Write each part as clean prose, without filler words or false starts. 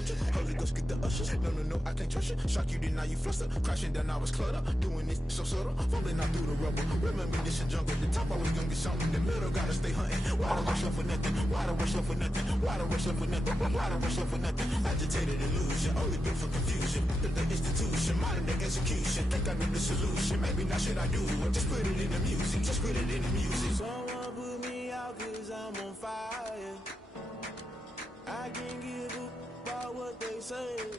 vulture. Holy Ghost get the ushers. No, I can't trust you. Shock you, then now you fluster. Crashing down, I was cluttered. Doing this so subtle. Fumbling out through the rubble. Remember this a jungle. The top always gonna get something. The middle gotta stay hunting. Why the rush up for nothing? Why the rush up for nothing? Why the rush up for nothing? Why the rush up for nothing? Agitated illusion. Only built for confusion. The institution. Modern day execution. Think I know the solution. Maybe now should I do it? Just put it in the music. Just put it in the music. Someone put me out 'cause I'm on fire. I can't give a about what they say.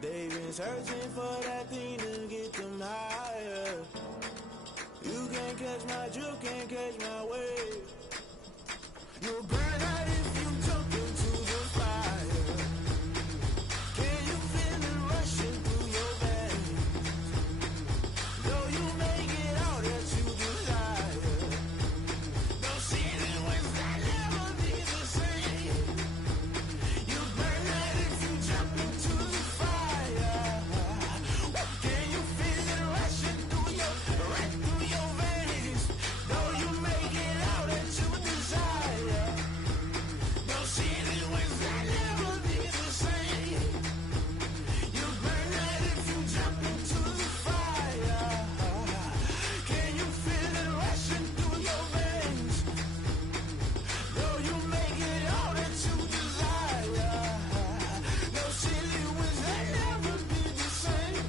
They've been searching for that thing to get them higher. You can't catch my drift, can't catch my wave. You'll burn out if you jump into the fire. Can you feel it rushing through your veins? Though you make it all that you desire. No ceiling wins that never be the same. You burn out if you jump into the fire. Can you feel it rushing through your veins? Though you make it all that you desire. No ceiling wins that never be the same. You burn out if you jump into the fire. Can you feel it rushing through your veins? Though you make it all that you desire. No silly wins that never be the same.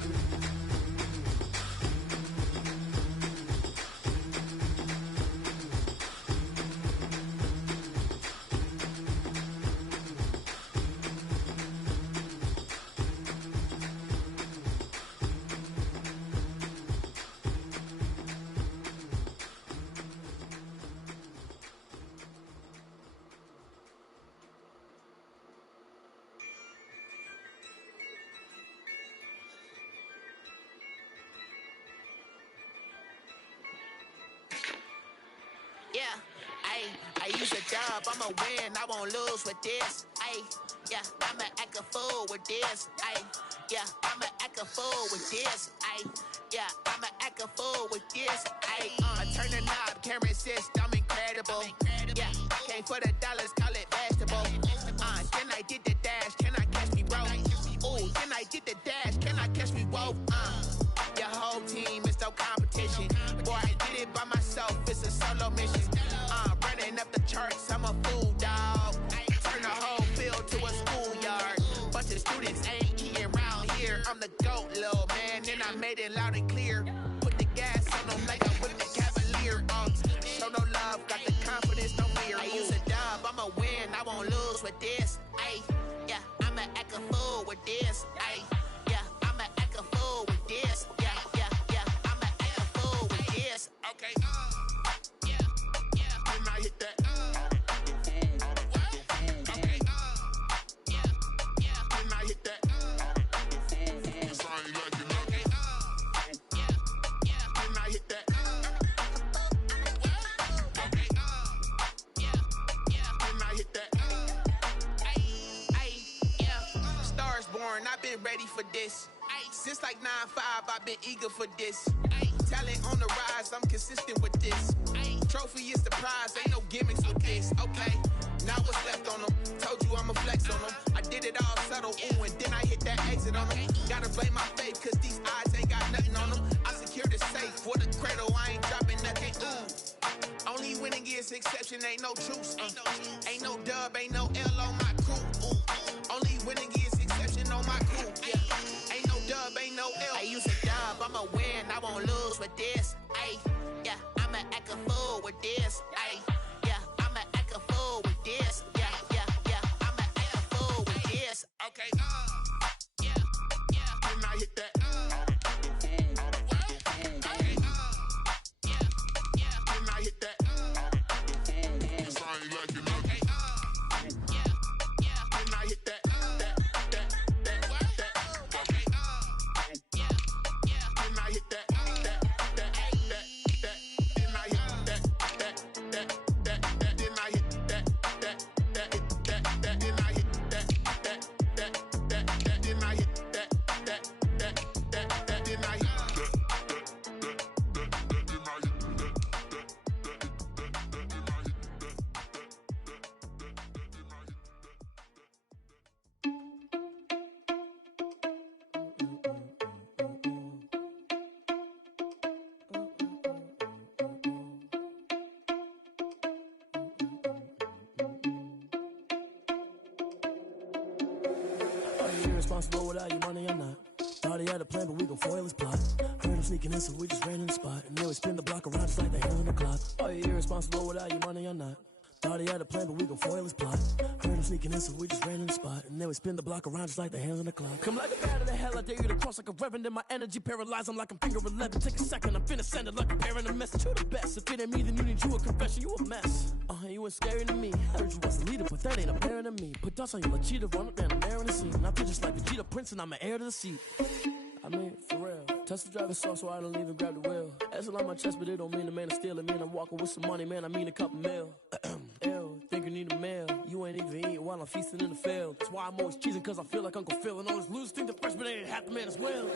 Yeah, I use a dub, I'ma win, I won't lose with this. Yeah, I'ma act a fool with this. Yeah, I'ma act a fool with this. Yeah, I'ma act a fool with this. I turn the knob, can't resist, I'm incredible. Yeah, came for the dollars, call it vegetable. Then I did the dash, can I catch me, bro? Ooh, then I did the dash, can I catch me, whoa? Your whole team is no competition. Boy, I did it by myself, it's a solo mission. Running up the charts, I'm a fool, dog. Turn the whole field to a schoolyard. Bunch of students ain't eating around here. I'm the GOAT, little man, and I made it loud and clear. Put the gas on them like I'm with the Cavalier. Show no love, got the confidence, no fear. I use a dub, I'ma win, I won't lose with this. Yeah, I'ma act a fool with this. Yeah, I'ma act a fool with this. Yeah, I'ma act a fool with this. Okay, yeah, then I hit that. Okay, yeah, then I hit that. It's ain't like it, okay, yeah, then I hit that. Okay, yeah, then I hit that. Yeah, stars born, I've been ready for this. Since like 9-5, I've been eager for this. Talent on the rise, I'm consistent with this. Trophy is the prize, ain't no gimmicks with this. Okay, now what's left on them? Told you I'ma flex on them. I did it all subtle, ooh, and then I hit that exit on them. Gotta blame my faith, cause these odds ain't got nothing on them. I secured the safe for the cradle, I ain't dropping nothing, ooh. Only winning is exception, ain't no truce. Ain't no dub, ain't no L on my crew. Ooh. Only winning is exception on my crew. Yeah. Ain't no dub, ain't no L. I use a dub, I'ma win, I won't lose with this. Yeah, I'ma act a fool with this. Yeah, I'ma act a fool with this. Yeah, I'ma act a fool with this. Okay, yeah, then I hit that. Okay, yeah, then I hit that. It's ain't like it, okay, yeah, then I hit that. Okay, yeah, then I hit that. Then I hit that. you irresponsible without your money or not? Thought he had a plan, but we gon' foil his plot. Heard him sneaking in, so we just ran in the spot. And then we spin the block around just like the hands on the clock. Are you irresponsible without your money or not? Thought he had a plan, but we gon' foil his plot. Heard him sneaking in, so we just ran in the spot. And then we spin the block around just like the hands on the clock. Come like a bat of the hell, I dare you to cross like a reverend. In my energy paralyzed, I'm like I'm finger 11. Take a second, I'm finna send it like a parent a message. You the best, if it ain't me, then you need you a confession. You a mess, you ain't scary to me. Heard you was a leader, but that ain't apparent to me. Put dust on you like cheetah, run up down the air in the scene. I feel just like Vegeta Prince and I'm an heir to the seat. I mean, for real. Touch the driver's soft so I don't even grab the wheel. S on my chest, but it don't mean the man is stealing. Man, I'm walking with some money, man, I mean a couple mil. Ew, think you need a meal. You ain't even eating while I'm feasting in the field. That's why I'm always cheesing, cause I feel like Uncle Phil. And all those losers think the freshman ain't half the man as well.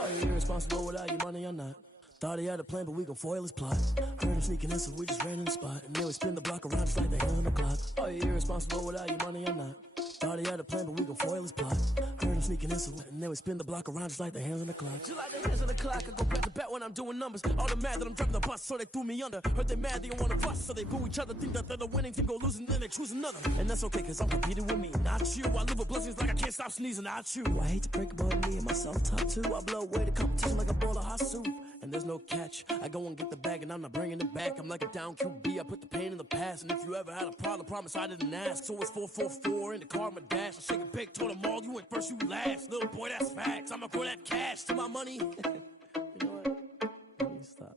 Are you irresponsible without your money or not? Thought he had a plan, but we gon' foil his plot. Heard him sneaking in, so we just ran in the spot. And then we spin the block around just like the hands on the clock. Are you irresponsible without your money or not? Thought he had a plan, but we gon' foil his plot. Heard him sneaking in, so and then we spin the block around just like the hands on the clock. Just like the hands on the clock, I go back to back when I'm doing numbers. All the mad that I'm driving the bus, so they threw me under. Heard they mad, they don't wanna fuss, so they boo each other. Think that they're the winning team, go losing, then they choose another. And that's okay, cause I'm competing with me, not you. I live with blessings like I can't stop sneezing, not you. I hate to break about me and my self-talk too. I blow away the competition like a bowl of hot soup. And there's no catch. I go and get the bag and I'm not bringing it back. I'm like a down QB, I put the pain in the past. And if you ever had a problem, promise I didn't ask. So it's 444 in the car, my dash. I shake a big, told them all, you went first, you last. Little boy, that's facts. I'ma throw that cash to my money. You know what? Let me stop.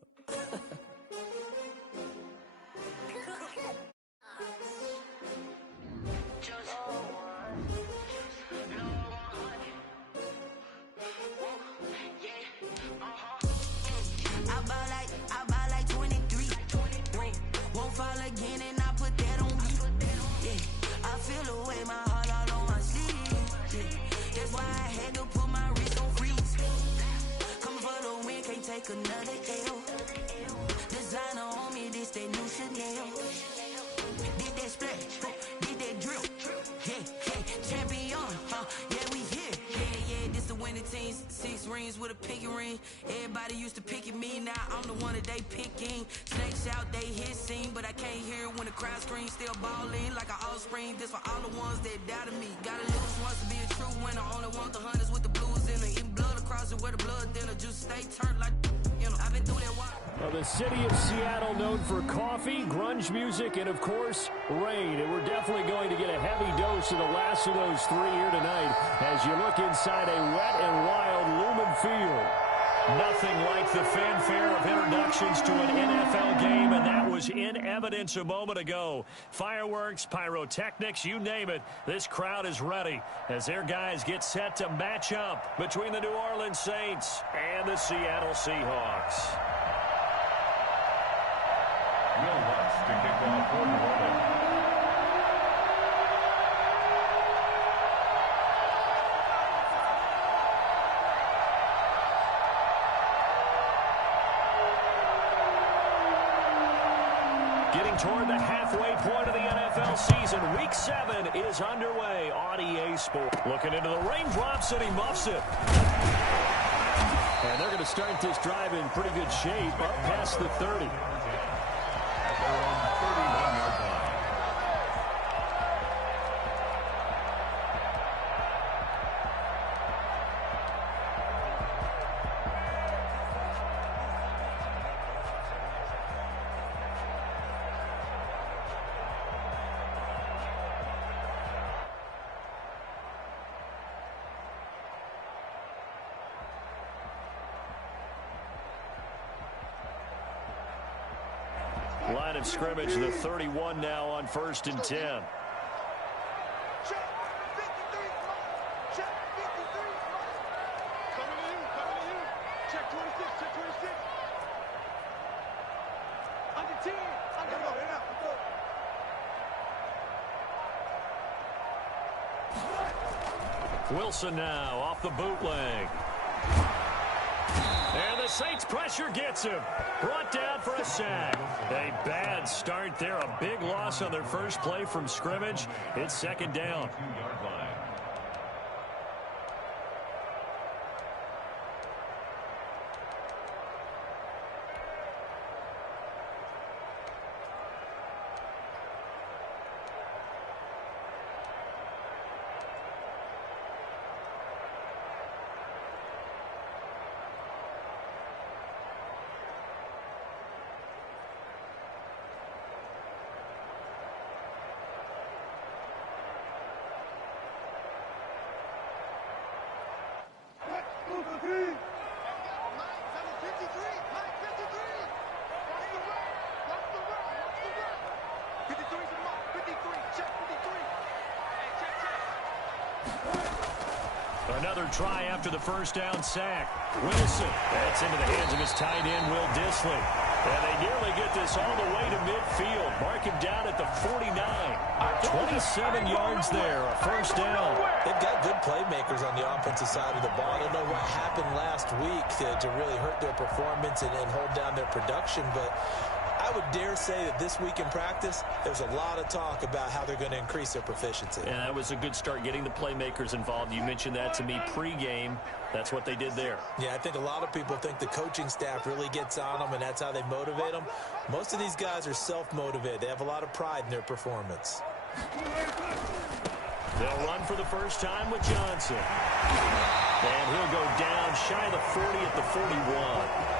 I buy like 23. Won't fall again and I put that on me. Yeah, I feel away my heart all on my sleeve. Yeah, that's why I had to put my wrist on freeze. Coming for the win, can't take another L. Designer on me, this that new Chanel. Did that splash, did that drill. Yeah, champion, yeah, we here. Yeah, this the winning team. 6 rings with a pinky ring. Everybody used to pick at me, now I'm the one that they picking. Snakes out, they hit scene, but I can't hear it when the crowd screams. Still ballin' like an offspring. This for all the ones that doubted me. Gotta lose once to be a true winner. Only want the hunters with the blues in it. Eating blood across it where the blood dinner. Just stay turned like, you know, I've been through that walk. Well, the city of Seattle known for coffee, grunge music, and, of course, rain. And we're definitely going to get a heavy dose of the last of those 3 here tonight as you look inside a wet and wild Lumen Field. Nothing like the fanfare of introductions to an NFL game, and that was in evidence a moment ago. Fireworks, pyrotechnics, you name it. This crowd is ready as their guys get set to match up between the New Orleans Saints and the Seattle Seahawks. Will Lutz to kick off for New Orleans. Getting toward the halfway point of the NFL season. Week 7 is underway on EA Sports. Looking into the raindrops, and he muffs it. And they're going to start this drive in pretty good shape up past the 30. At their own 31-yard line. Line of scrimmage, the 31 now on 1st and 10. Check 53. Check 53. Coming to you. Check 26. Check 26. Under 10. Wilson now off the bootleg. And the Saints pressure gets him. Brought down for a sack. A bad start there. A big loss on their first play from scrimmage. It's 2nd down. 2-yard line. Another try after the first down sack. Wilson. That's into the hands of his tight end, Will Dissly. And they nearly get this all the way to midfield. Mark him down at the 49. 27 yards there, a first down. They've got good playmakers on the offensive side of the ball. I don't know what happened last week to really hurt their performance and hold down their production, but I would dare say that this week in practice, there's a lot of talk about how they're going to increase their proficiency. And that was a good start, getting the playmakers involved. You mentioned that to me pregame. That's what they did there. Yeah, I think a lot of people think the coaching staff really gets on them, and that's how they motivate them. Most of these guys are self-motivated. They have a lot of pride in their performance. They'll run for the first time with Johnson. And he'll go down shy of the 40 at the 41.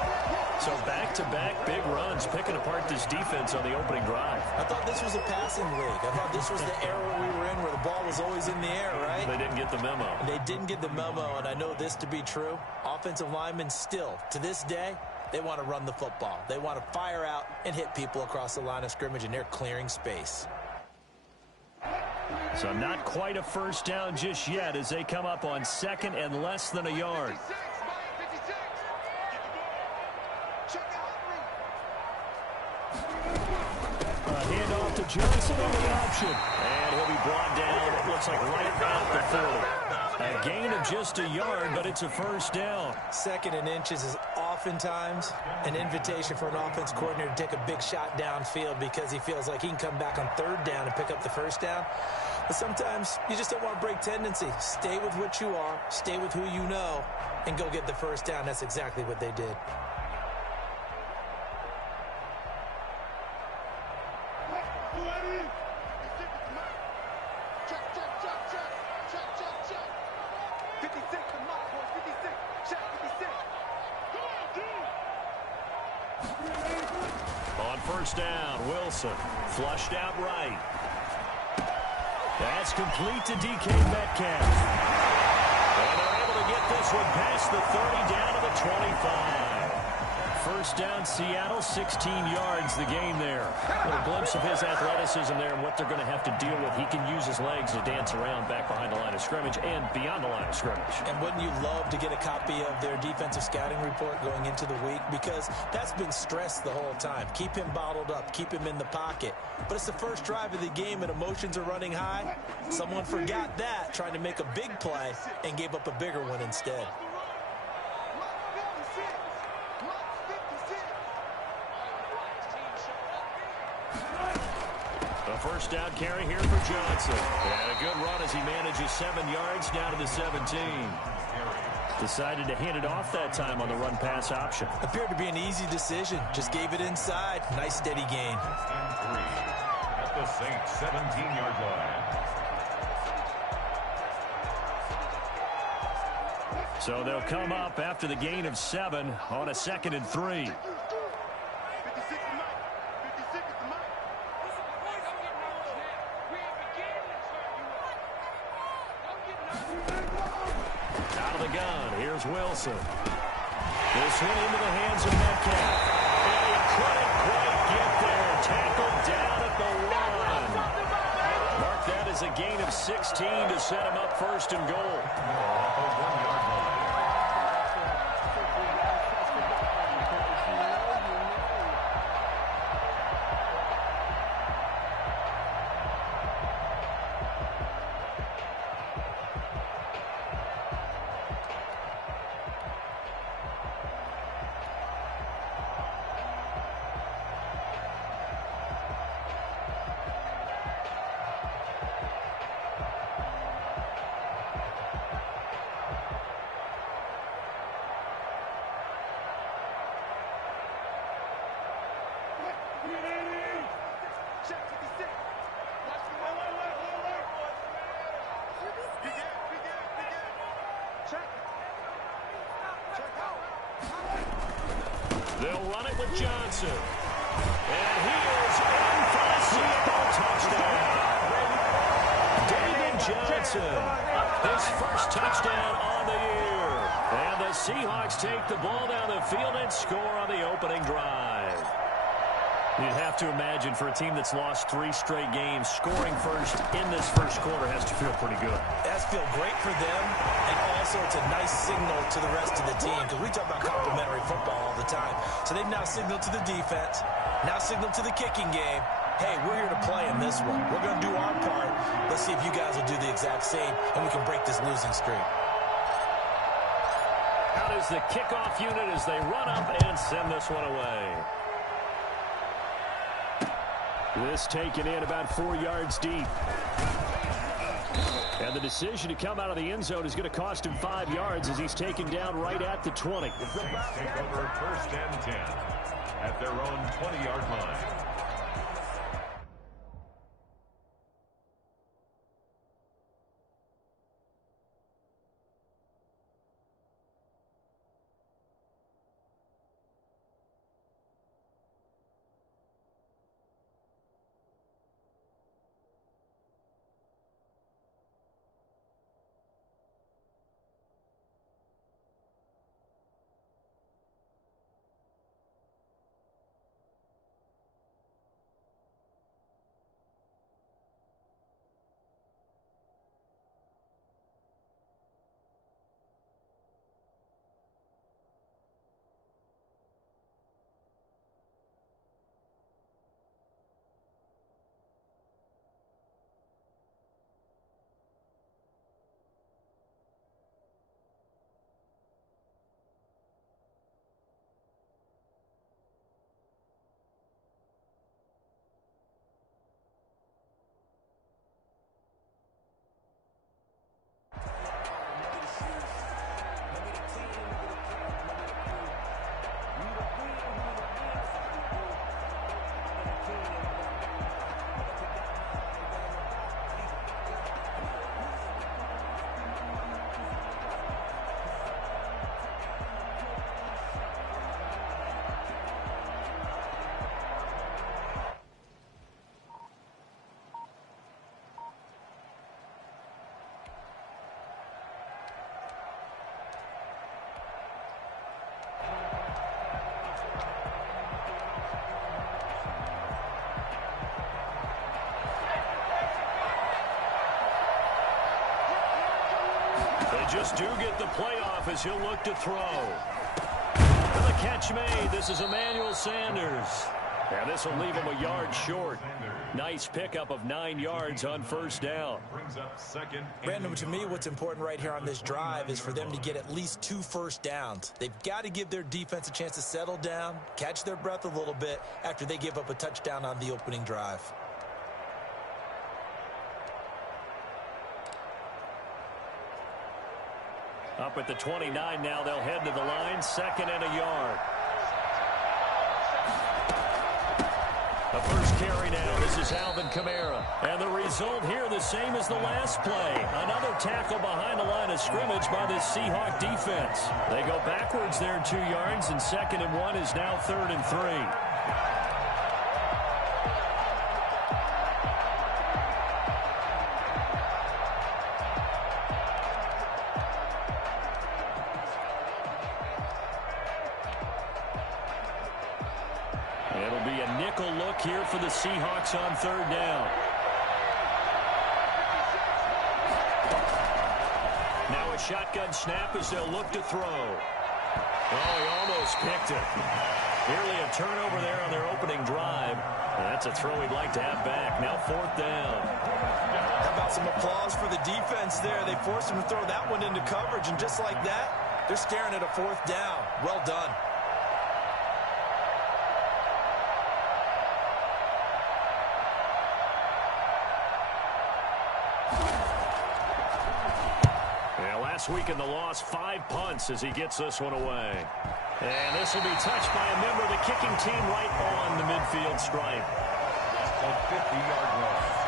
So back-to-back big runs, picking apart this defense on the opening drive. I thought this was a passing league. I thought this was the era we were in where the ball was always in the air, right? They didn't get the memo. They didn't get the memo, and I know this to be true. Offensive linemen still, to this day, they want to run the football. They want to fire out and hit people across the line of scrimmage, and they're clearing space. So not quite a first down just yet as they come up on second and less than a yard. Handoff to Johnson on the option. And he'll be brought down, it looks like right at the 40. A gain of just a yard, but it's a first down. Second and inches is oftentimes an invitation for an offense coordinator to take a big shot downfield because he feels like he can come back on third down and pick up the first down. But sometimes you just don't want to break tendency. Stay with what you are, stay with who you know, and go get the first down. That's exactly what they did. On first down, Wilson flushed out right. That's complete to DK Metcalf. And they're able to get this one past the 30 down to the 25. First down, Seattle, 16 yards the gain there. What a glimpse of his athleticism there and what they're going to have to deal with. He can use his legs to dance around back behind the line of scrimmage and beyond the line of scrimmage. And wouldn't you love to get a copy of their defensive scouting report going into the week? Because that's been stressed the whole time. Keep him bottled up. Keep him in the pocket. But it's the first drive of the game and emotions are running high. Someone forgot that, trying to make a big play and gave up a bigger one instead. A first down carry here for Johnson. And a good run as he manages 7 yards down to the 17. Decided to hand it off that time on the run-pass option. Appeared to be an easy decision. Just gave it inside. Nice steady gain. At the Saints 17-yard line. So they'll come up after the gain of 7 on a 2nd and 3. Out of the gun, here's Wilson. This one into the hands of Metcalf. And he couldn't quite get there. Tackled down at the 1. Mark that as a gain of 16 to set him up first and goal. They'll run it with Johnson. And he is in for a Seattle touchdown. David Johnson, his first touchdown on the year. And the The Seahawks take the ball down the field and score on the opening drive. You'd have to imagine for a team that's lost 3 straight games, scoring first in this first quarter has to feel pretty good. It has to feel great for them, and also it's a nice signal to the rest of the team, because we talk about complementary football all the time. So they've now signaled to the defense, now signaled to the kicking game, hey, we're here to play in this one. We're going to do our part. Let's see if you guys will do the exact same, and we can break this losing streak. Out is the kickoff unit as they run up and send this one away. This taken in about 4 yards deep. And the decision to come out of the end zone is going to cost him 5 yards as he's taken down right at the 20. The Saints take over 1st and 10 at their own 20-yard line. Just do get the playoff as he'll look to throw. And the catch made. This is Emmanuel Sanders. And this will leave him a yard short. Nice pickup of 9 yards on 1st down. Brings up 2nd. Brandon, to me, what's important right here on this drive is for them to get at least 2 first downs. They've got to give their defense a chance to settle down, catch their breath a little bit after they give up a touchdown on the opening drive. Up at the 29 now, they'll head to the line, 2nd and a yard. The first carry now, this is Alvin Kamara. And the result here the same as the last play. Another tackle behind the line of scrimmage by the Seahawk defense. They go backwards there 2 yards, and 2nd and 1 is now 3rd and 3. It'll be a nickel look here for the Seahawks on 3rd down. Now a shotgun snap as they'll look to throw. Oh, he almost picked it. Nearly a turnover there on their opening drive. That's a throw he'd like to have back. Now 4th down. How about some applause for the defense there? They forced him to throw that one into coverage, and just like that, they're staring at a 4th down. Well done. Last week in the loss, 5 punts as he gets this one away. And this will be touched by a member of the kicking team right on the midfield stripe. A 50-yard run.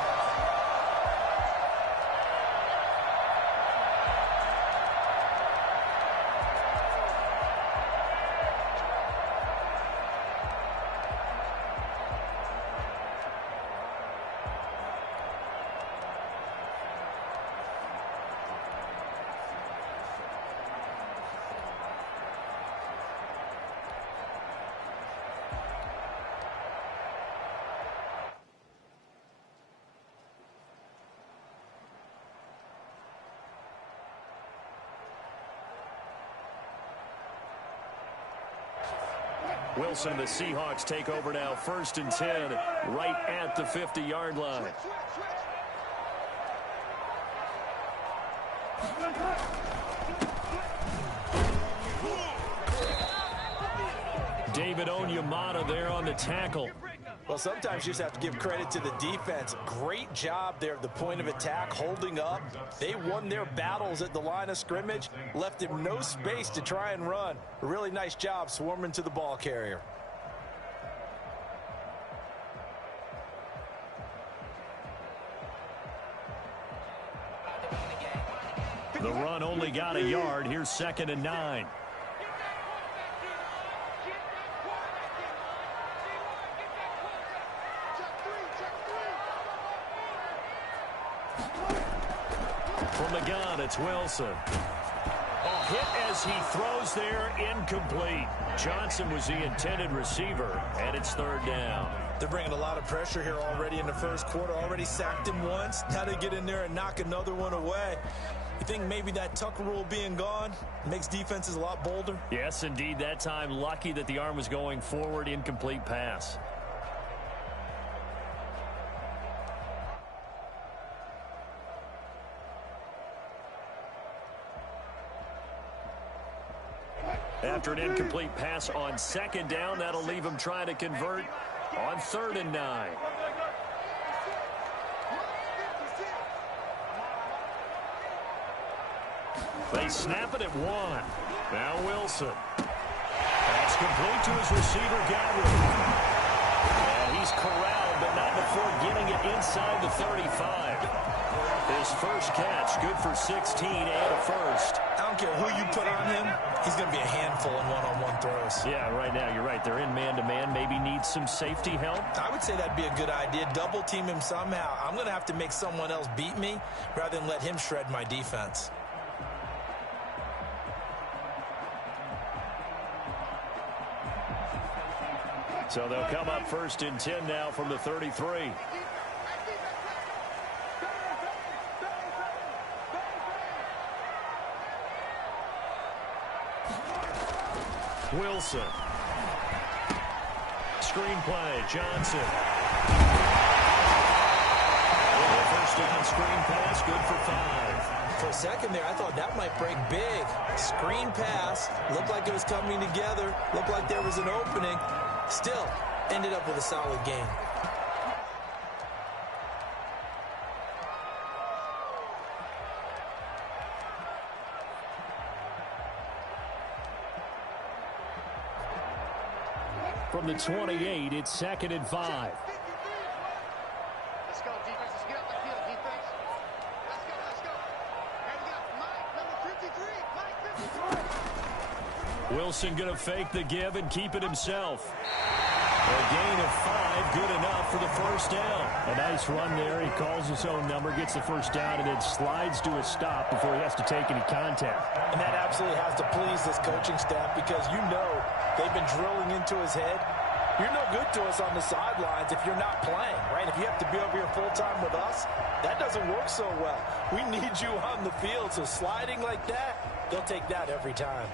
Wilson and the Seahawks take over now, 1st and 10, right at the 50-yard line. David Onyemata there on the tackle. Well, sometimes you just have to give credit to the defense. Great job there at the point of attack, holding up. They won their battles at the line of scrimmage, left him no space to try and run. A really nice job swarming to the ball carrier. The run only got a yard. Here's 2nd and 9. From the gun, it's Wilson. A hit as he throws there, incomplete. Johnson was the intended receiver, and it's 3rd down. They're bringing a lot of pressure here already in the first quarter. Already sacked him once. Now they get in there and knock another one away. You think maybe that Tucker rule being gone makes defenses a lot bolder? Yes, indeed. That time, lucky that the arm was going forward. Incomplete pass. After an incomplete pass on 2nd down, that'll leave him trying to convert on 3rd and 9. They snap it at 1. Now Wilson. That's complete to his receiver, Gabriel. And he's corralled, but not before getting it inside the 35. His first catch, good for 16 and a first. I don't care who you put on him, he's going to be a handful in one-on-one throws. Yeah, right now, you're right. They're in man-to-man. Maybe needs some safety help. I would say that'd be a good idea. Double team him somehow. I'm going to have to make someone else beat me rather than let him shred my defense. So they'll come up 1st and 10 now from the 33. Wilson. Screenplay, Johnson. First down screen pass, good for 5. For a second there, I thought that might break big. Screen pass, looked like it was coming together, looked like there was an opening. Still, ended up with a solid game. From the 28, it's 2nd and 5. Let's go, defense. Let's get up the field, defense. Let's go, let's go. Here we go. Mike, number 53. Mike, 53. Wilson going to fake the give and keep it himself. A gain of 5, good enough for the first down. A nice run there. He calls his own number, gets the first down, and then slides to a stop before he has to take any contact. And that absolutely has to please this coaching staff because you know they've been drilling into his head. You're no good to us on the sidelines if you're not playing, right? If you have to be over here full-time with us, that doesn't work so well. We need you on the field, so sliding like that, they'll take that every time.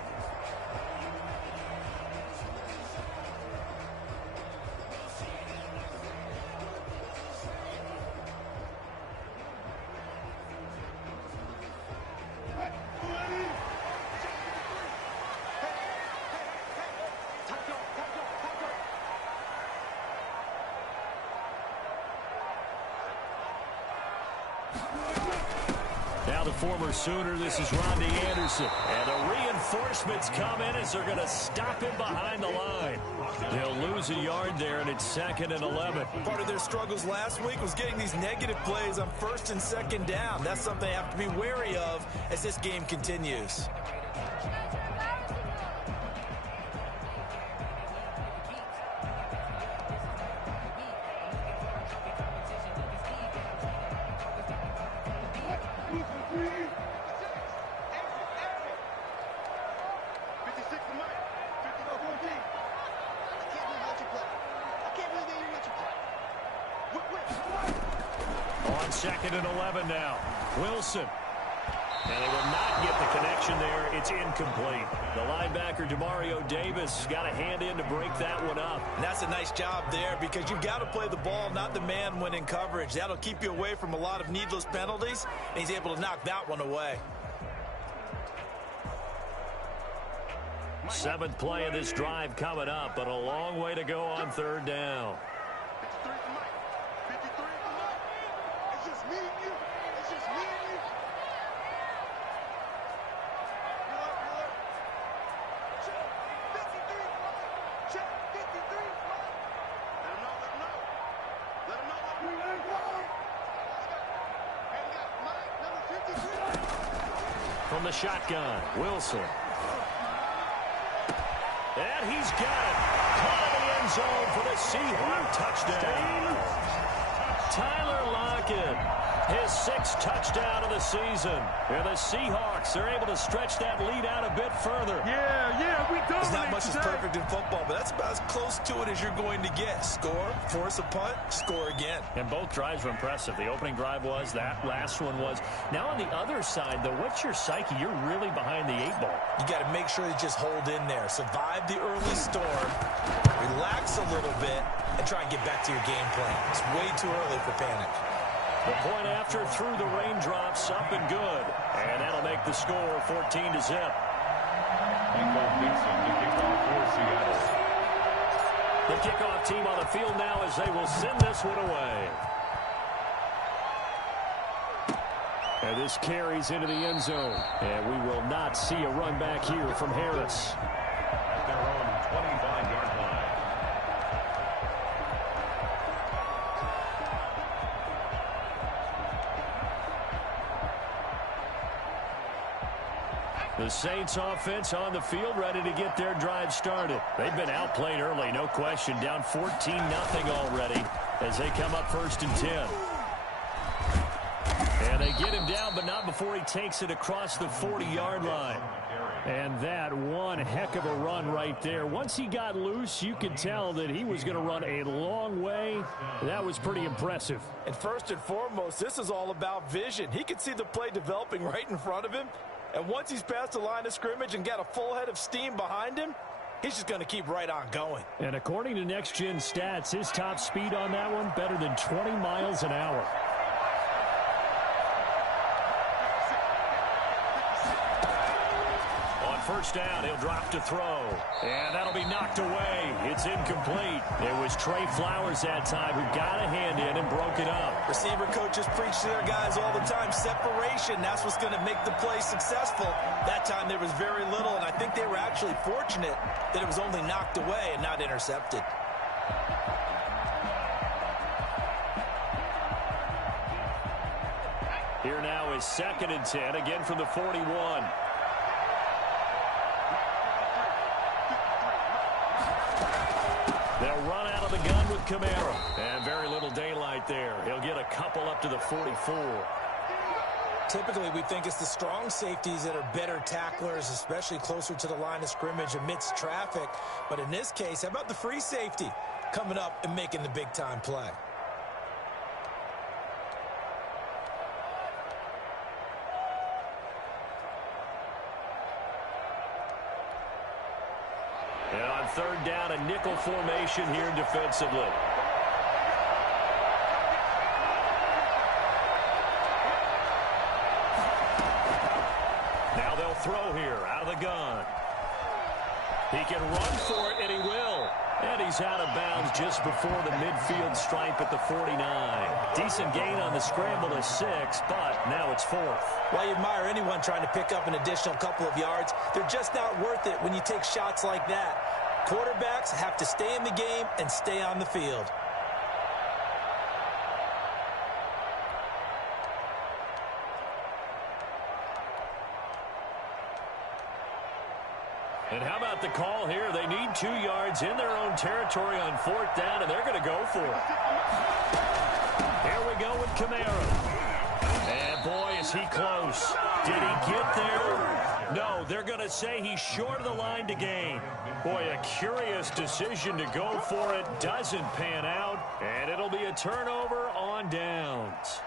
Now the former Sooner, this is Rodney Anderson. And the reinforcements come in as they're going to stop him behind the line. They'll lose a yard there, and it's 2nd and 11. Part of their struggles last week was getting these negative plays on 1st and 2nd down. That's something they have to be wary of as this game continues. On 2nd and 11 now. Wilson. And they will not get the connection completion there. It's incomplete. The linebacker, Demario Davis, got a hand in to break that one up. And that's a nice job there because you've got to play the ball, not the man when in coverage. That'll keep you away from a lot of needless penalties, and he's able to knock that one away. 7th play of this drive coming up, but a long way to go on 3rd down. 53 for Mike. 53 for Mike. It's just me and you. It's just me and you. You're up. Check. 53 for Mike. Check. 53 for Mike. Let him know. Let him know. Let's go. And we got Mike, number 53. From the shotgun, Wilson. And he's got it. Caught in the end zone for the Seahawks touchdown. Tyler Lockett, his 6th touchdown of the season. And the Seahawks are able to stretch that lead out a bit further. Yeah, we dominate. There's not much that's perfect in football, but that's about as close to it as you're going to get. Score, force a punt, score again. And both drives were impressive. The opening drive was, that last one was. Now on the other side, though, what's your psyche? You're really behind the 8 ball. You got to make sure you just hold in there. Survive the early storm, relax a little bit, and try and get back to your game plan. It's way too early for panic. The point after through the raindrops, up and good. And that'll make the score 14-0. Michael Dixon, the kickoff for Seattle. The kickoff team on the field now as they will send this one away. And this carries into the end zone. And we will not see a run back here from Harris. At their own 25-yard line. The Saints offense on the field ready to get their drive started. They've been outplayed early, no question. Down 14-0 already as they come up 1st and 10. And they get him down, but not before he takes it across the 40-yard line. And that one heck of a run right there. Once he got loose, you could tell that he was going to run a long way. That was pretty impressive. And first and foremost, this is all about vision. He could see the play developing right in front of him. And once he's past the line of scrimmage and got a full head of steam behind him, he's just going to keep right on going. And according to Next Gen Stats, his top speed on that one, better than 20 miles an hour. On 1st down, he'll drop to throw. And that'll be knocked away. It's incomplete. It was Trey Flowers that time who got a hand in and broke it up. Receiver coaches preach to their guys all the time. Separation, that's what's going to make the play successful. That time there was very little, and I think they were actually fortunate that it was only knocked away and not intercepted. Here now is 2nd and 10, again from the 41. They'll run out of the gun with Camaro. And very little daylight there. He'll get a couple up to the 44. Typically, we think it's the strong safeties that are better tacklers, especially closer to the line of scrimmage amidst traffic. But in this case, how about the free safety coming up and making the big-time play? And on 3rd down, a nickel formation here defensively. Now they'll throw here out of the gun. He can run for it, and he will. And he's out of bounds just before the midfield stripe at the 49. Decent gain on the scramble to 6, but now it's 4th. While you admire anyone trying to pick up an additional couple of yards, they're just not worth it when you take shots like that. Quarterbacks have to stay in the game and stay on the field. And how about the call here? They need 2 yards in their own territory on 4th down, and they're going to go for it. Here we go with Camaro. And boy, is he close. Did he get there? No, they're going to say he's short of the line to gain. Boy, a curious decision to go for it. Doesn't pan out, and it'll be a turnover on downs.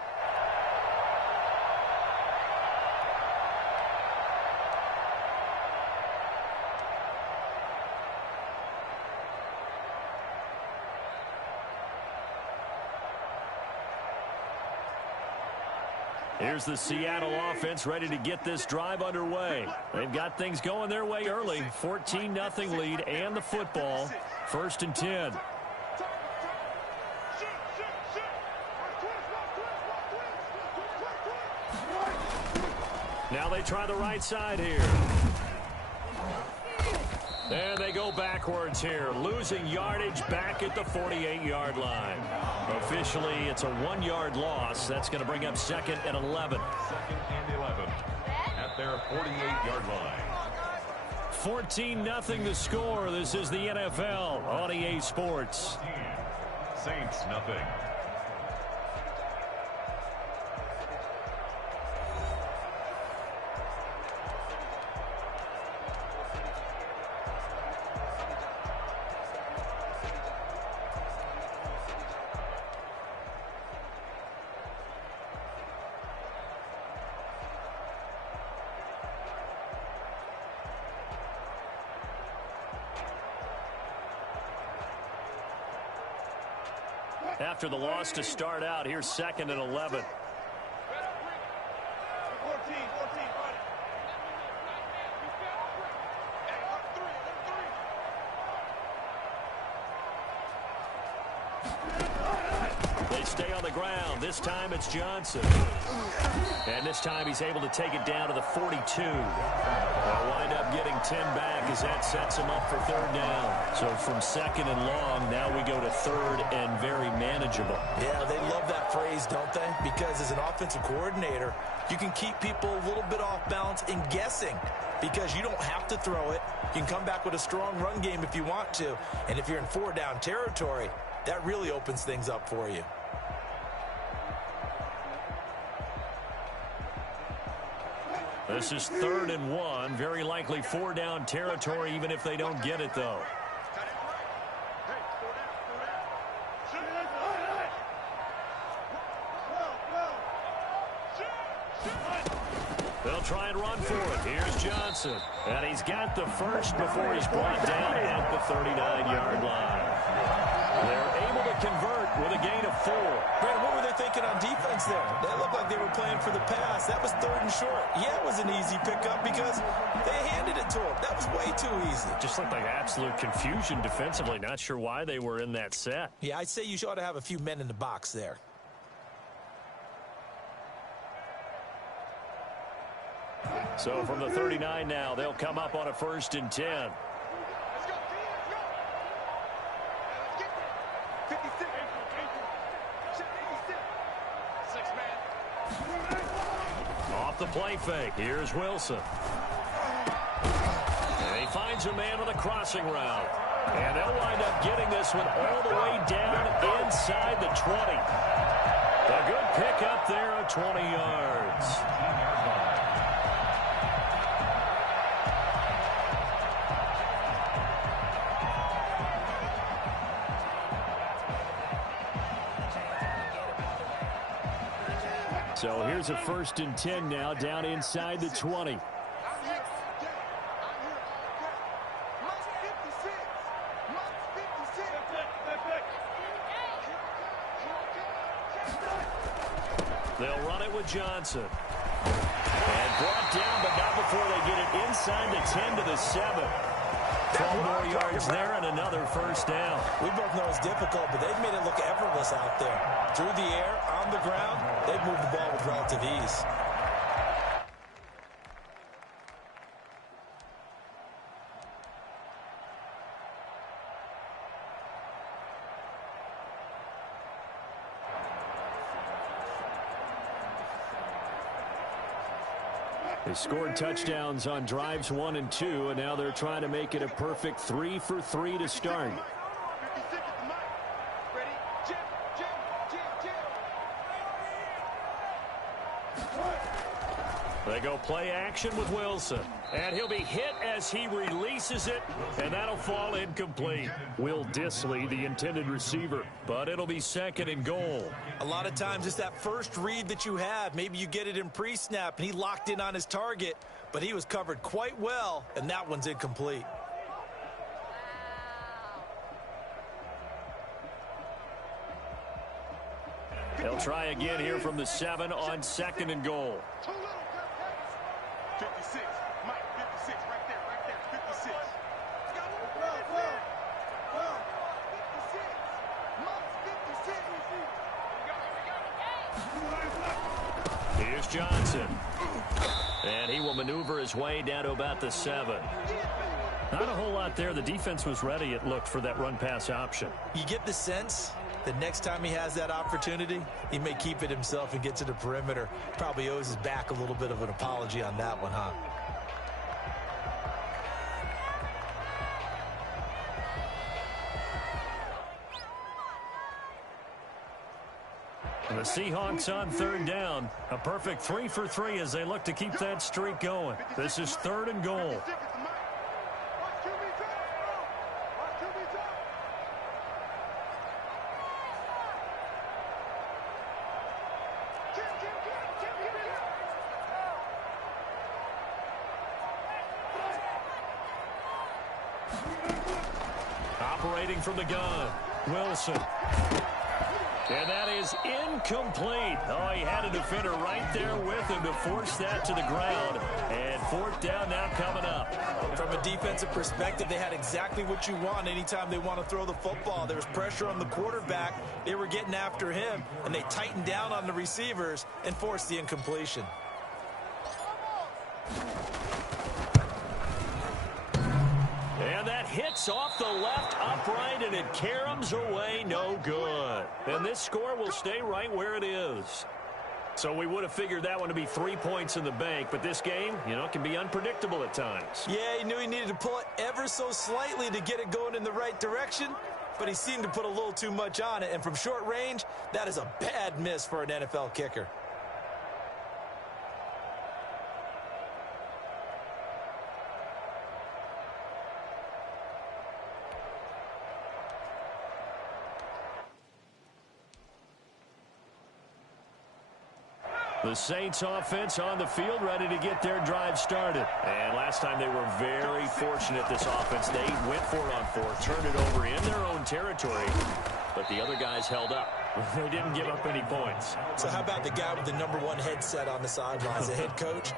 Here's the Seattle offense ready to get this drive underway. They've got things going their way early. 14-0 lead and the football. 1st and 10. Now they try the right side here. And they go backwards here, losing yardage back at the 48-yard line. Officially, it's a 1-yard loss. That's going to bring up 2nd and 11. 2nd and 11 at their 48-yard line. 14-0 the score. This is the NFL on EA Sports. Saints nothing. After the loss to start out, here's 2nd and 11. They stay on the ground. This time it's Johnson. And this time he's able to take it down to the 42. They'll wind up getting 10 back as that sets him up for 3rd down. So from 2nd and long, now we go to 3rd and very manageable. Yeah, they love that phrase, don't they? Because as an offensive coordinator, you can keep people a little bit off balance and guessing because you don't have to throw it. You can come back with a strong run game if you want to. And if you're in 4-down territory, that really opens things up for you. This is 3rd and 1. Very likely 4-down territory, even if they don't get it, though. They'll try and run for it. Here's Johnson. And he's got the first before he's brought down at the 39-yard line. They're able to convert with a gain of 4. Brad, what were they thinking on defense there? That looked like they were playing for the pass. That was 3rd and short. Yeah, it was an easy pickup because they handed it to him. That was way too easy. Just looked like absolute confusion defensively. Not sure why they were in that set. Yeah, I'd say you ought to have a few men in the box there. So from the 39 now, they'll come up on a 1st and 10. Let's go, let's go. Let's get there. 56. Check 86. 6 man. Off the play fake. Here's Wilson. And he finds a man with a crossing route. And they'll wind up getting this one all the way down inside the 20. A good pick up there at 20 yards. So here's a 1st and 10 now down inside the 20. They'll run it with Johnson. And brought down, but not before they get it inside the 10 to the 7. 12 more yards there and another 1st down. We both know it's difficult, but they've made it look effortless out there. Through the air, on the ground, they've moved the ball with relative ease. They scored touchdowns on drives 1 and 2, and now they're trying to make it a perfect 3 for 3 to start. They go play action with Wilson. And he'll be hit as he releases it, and that'll fall incomplete. Will Dissly, the intended receiver, but it'll be 2nd and goal. A lot of times it's that first read that you have. Maybe you get it in pre-snap, and he locked in on his target, but he was covered quite well, and that one's incomplete. They'll try again here from the 7 on 2nd and goal. 56. Mike, 56. Right there. 56. Here's Johnson. And he will maneuver his way down to about the 7. Not a whole lot there. The defense was ready, it looked, for that run-pass option. You get the sense that next time he has that opportunity, he may keep it himself and get to the perimeter. Probably owes his back a little bit of an apology on that one, huh? The Seahawks on 3rd down. A perfect 3 for 3 as they look to keep that streak going. This is 3rd and goal. Operating from the gun, Wilson. And that is incomplete. Oh, he had a defender right there with him to force that to the ground. And 4th down now coming up. From a defensive perspective, they had exactly what you want anytime they want to throw the football. There was pressure on the quarterback. They were getting after him, and they tightened down on the receivers and forced the incompletion. And that hits off the left upright, and it caroms away, no good. And this score will stay right where it is. So we would have figured that one to be 3 points in the bank, but this game, can be unpredictable at times. Yeah, he knew he needed to pull it ever so slightly to get it going in the right direction, but he seemed to put a little too much on it. And from short range, that is a bad miss for an NFL kicker. The Saints offense on the field, ready to get their drive started. And last time they were very fortunate, this offense. They went for it on 4th, turned it over in their own territory, but the other guys held up. They didn't give up any points. So how about the guy with the #1 headset on the sidelines, the head coach?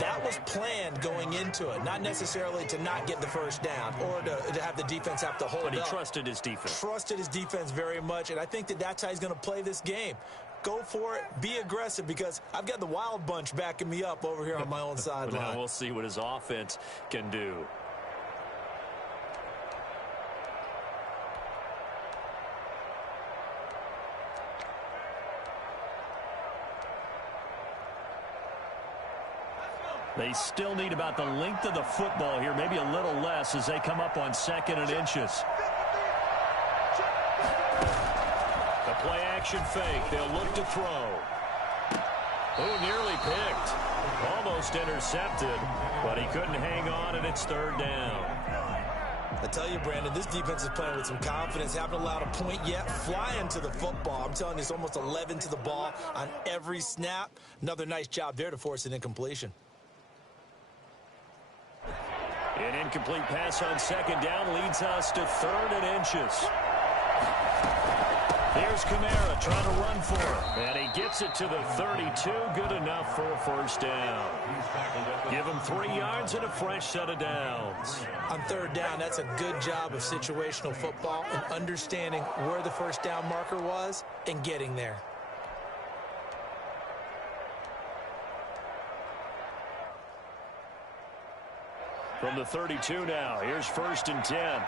That was planned going into it, not necessarily to not get the first down or to have the defense have to hold up. But he trusted his defense. Trusted his defense very much, and I think that's how he's going to play this game. Go for it, be aggressive, because I've got the Wild Bunch backing me up over here on my own sideline. Now we'll see what his offense can do. They still need about the length of the football here, maybe a little less as they come up on 2nd and inches. The play action fake. They'll look to throw. Oh, nearly picked. Almost intercepted, but he couldn't hang on, and it's 3rd down. I tell you, Brandon, this defense is playing with some confidence. Haven't allowed a point yet. Flying to the football. I'm telling you, it's almost 11 to the ball on every snap. Another nice job there to force an incompletion. An incomplete pass on 2nd down leads us to 3rd and inches. Here's Kamara trying to run for it. And he gets it to the 32. Good enough for a 1st down. Give him 3 yards and a fresh set of downs. On 3rd down, that's a good job of situational football and understanding where the 1st down marker was and getting there. From the 32 now, here's 1st and 10.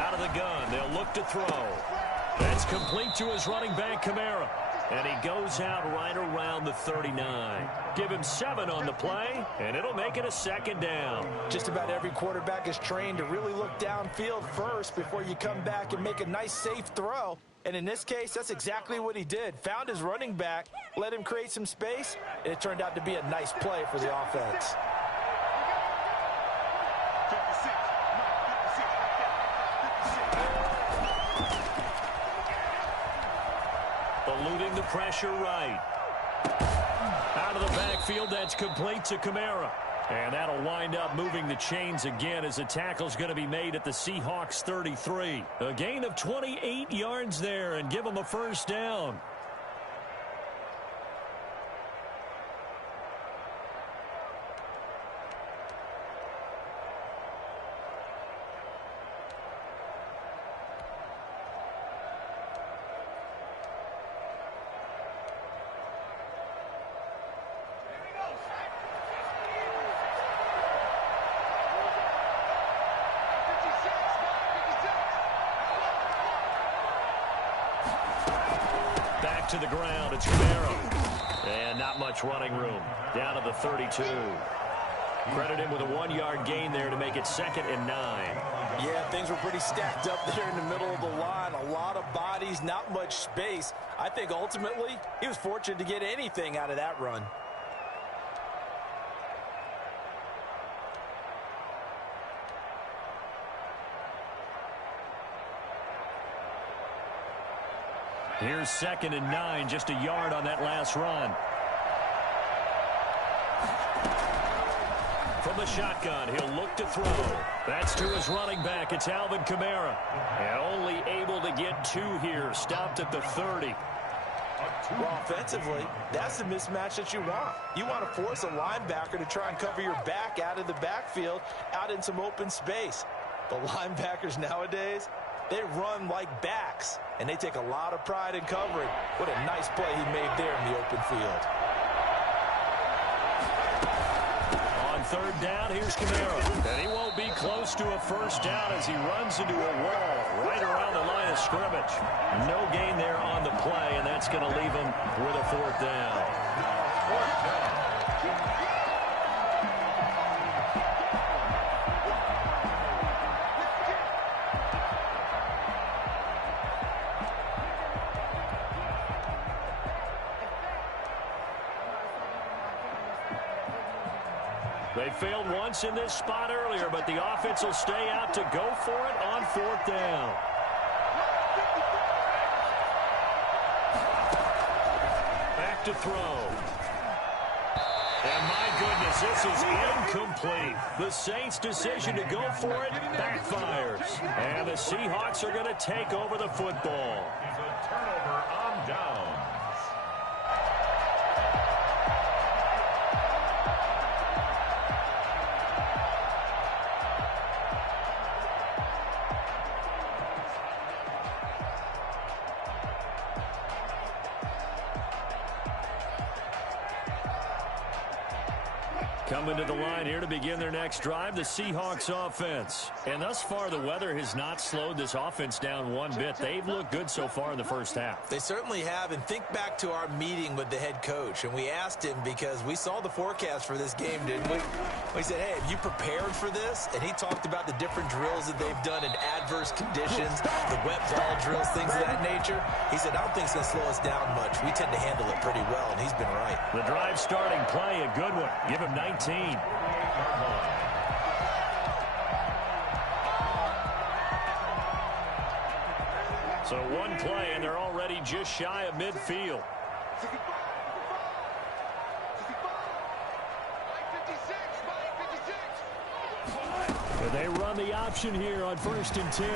Out of the gun, they'll look to throw. That's complete to his running back, Kamara. And he goes out right around the 39. Give him 7 on the play, and it'll make it a 2nd down. Just about every quarterback is trained to really look downfield first before you come back and make a nice, safe throw. And in this case, that's exactly what he did. Found his running back, let him create some space, and it turned out to be a nice play for the offense. Eluding the pressure right. Out of the backfield, that's complete to Kamara. And that'll wind up moving the chains again as the tackle's going to be made at the Seahawks 33. A gain of 28 yards there and give them a first down. To the ground, it's Camaro. And not much running room. Down to the 32. Credit him with a 1-yard gain there to make it 2nd and 9. Yeah, things were pretty stacked up there in the middle of the line. A lot of bodies, not much space. I think ultimately he was fortunate to get anything out of that run. Here's 2nd and 9, just a yard on that last run. From the shotgun, he'll look to throw. That's to his running back. It's Alvin Kamara. And only able to get 2 here. Stopped at the 30. Well, offensively, that's the mismatch that you want. You want to force a linebacker to try and cover your back out of the backfield, out in some open space. The linebackers nowadays, they run like backs, and they take a lot of pride in covering. What a nice play he made there in the open field. On 3rd down, here's Camara. And he won't be close to a first down as he runs into a wall right around the line of scrimmage. No gain there on the play, and that's going to leave him with a 4th down. They failed once in this spot earlier, but the offense will stay out to go for it on 4th down. Back to throw. And my goodness, this is incomplete. The Saints' decision to go for it backfires. And the Seahawks are going to take over the football. It's a turnover on downs. Coming to the line here to begin their next drive, the Seahawks offense. And thus far, the weather has not slowed this offense down one bit. They've looked good so far in the first half. They certainly have, and think back to our meeting with the head coach, and we asked him because we saw the forecast for this game, didn't we? We said, hey, have you prepared for this? And he talked about the different drills that they've done in adverse conditions, the wet ball drills, things of that nature. He said, I don't think it's going to slow us down much. We tend to handle it pretty well, and he's been right. The drive starting play, a good one. Give him 19. So one play, and they're already just shy of midfield. And they run the option here on 1st and 10.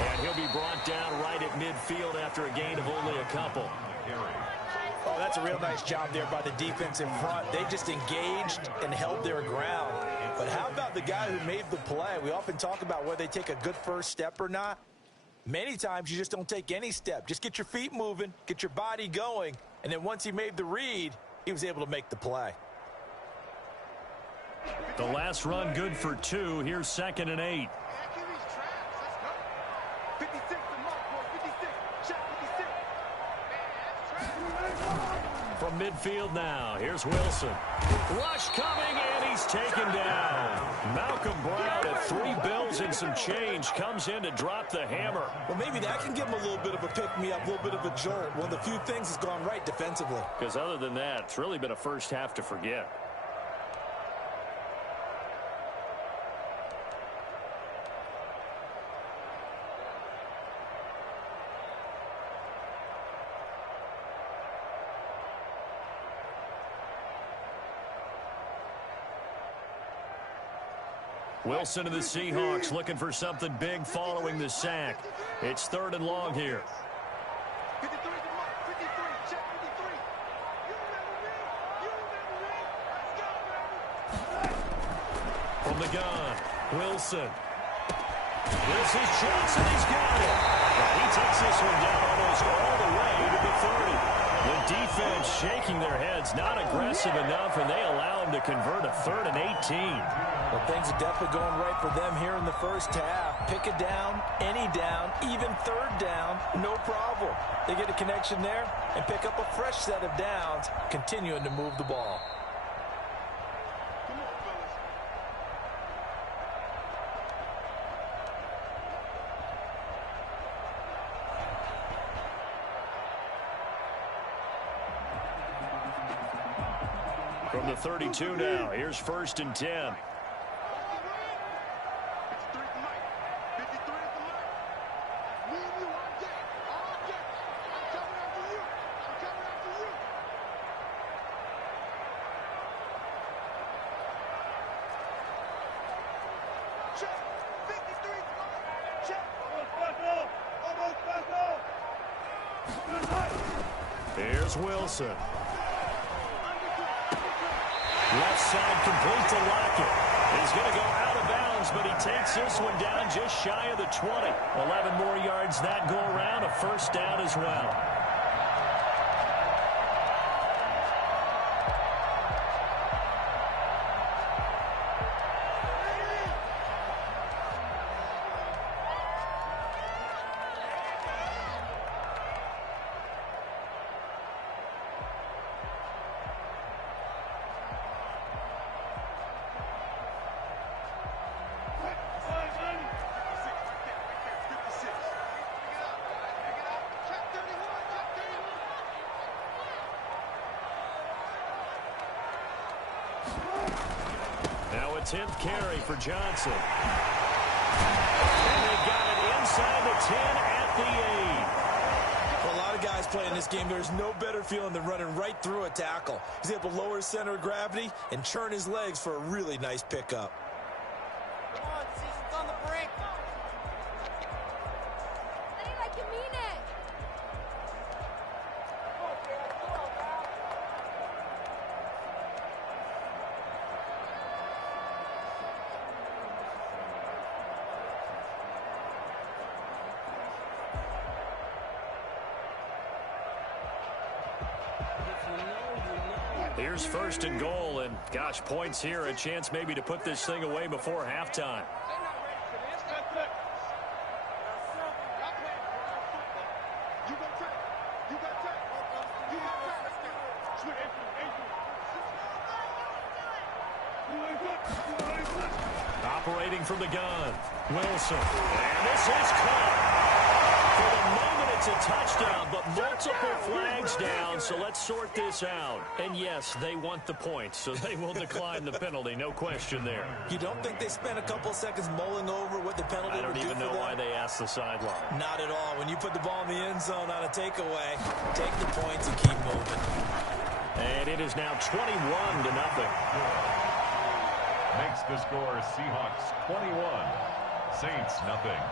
And he'll be brought down right at midfield after a gain of only a couple. Oh, that's a real nice job there by the defense in front. They just engaged and held their ground. But how about the guy who made the play? We often talk about whether they take a good first step or not. Many times you just don't take any step. Just get your feet moving, get your body going, and then once he made the read, he was able to make the play. The last run good for 2. Here's 2nd and 8. From midfield now, here's Wilson. Rush coming, and he's taken down. Malcolm Brown at 3 bills and some change comes in to drop the hammer. Well, maybe that can give him a little bit of a pick-me-up, a little bit of a jolt. One of the few things that's gone right defensively. Because other than that, it's really been a first half to forget. Wilson and the Seahawks looking for something big following the sack. It's 3rd and long here. 53 to mark. 53. Check 53. You remember me? You remember me? Let's go, baby. From the gun, Wilson. This is Johnson. He's got it. He takes this one down almost all the way to the 30. The defense shaking their heads, not aggressive enough, and they allow him to convert a 3rd and 18. Well, things are definitely going right for them here in the first half. Pick a down, any down, even 3rd down, no problem. They get a connection there and pick up a fresh set of downs, continuing to move the ball. From the 32 now, here's 1st and 10. 53 to Mike. 53 to Mike. Me and you all day. All day. I'm coming after you. I'm coming after you. Check. 53 to Mike. Check. Almost back off. Here's Wilson. Left side complete to Lockett. He's going to go out of bounds, but he takes this one down just shy of the 20. 11 more yards that go around, a 1st down as well. Now a 10th carry for Johnson. And they got it inside the 10 at the 8. For a lot of guys playing this game, there's no better feeling than running right through a tackle. He's able to lower his center of gravity and churn his legs for a really nice pickup. Come on, season's on the brink. Say it like you mean it. Here's 1st and goal, and gosh, points here, a chance maybe to put this thing away before halftime. Operating from the gun, Wilson, and this is caught. For the moment, it's a touchdown, but multiple flags down, so let's sort this out. And yes, they want the points, so they will decline the penalty, no question there. You don't think they spent a couple seconds mulling over what the penalty would do for them? I don't even know why they asked the sideline. Not at all. When you put the ball in the end zone on a takeaway, take the points and keep moving. And it is now 21-0. Makes the score Seahawks 21, Saints nothing.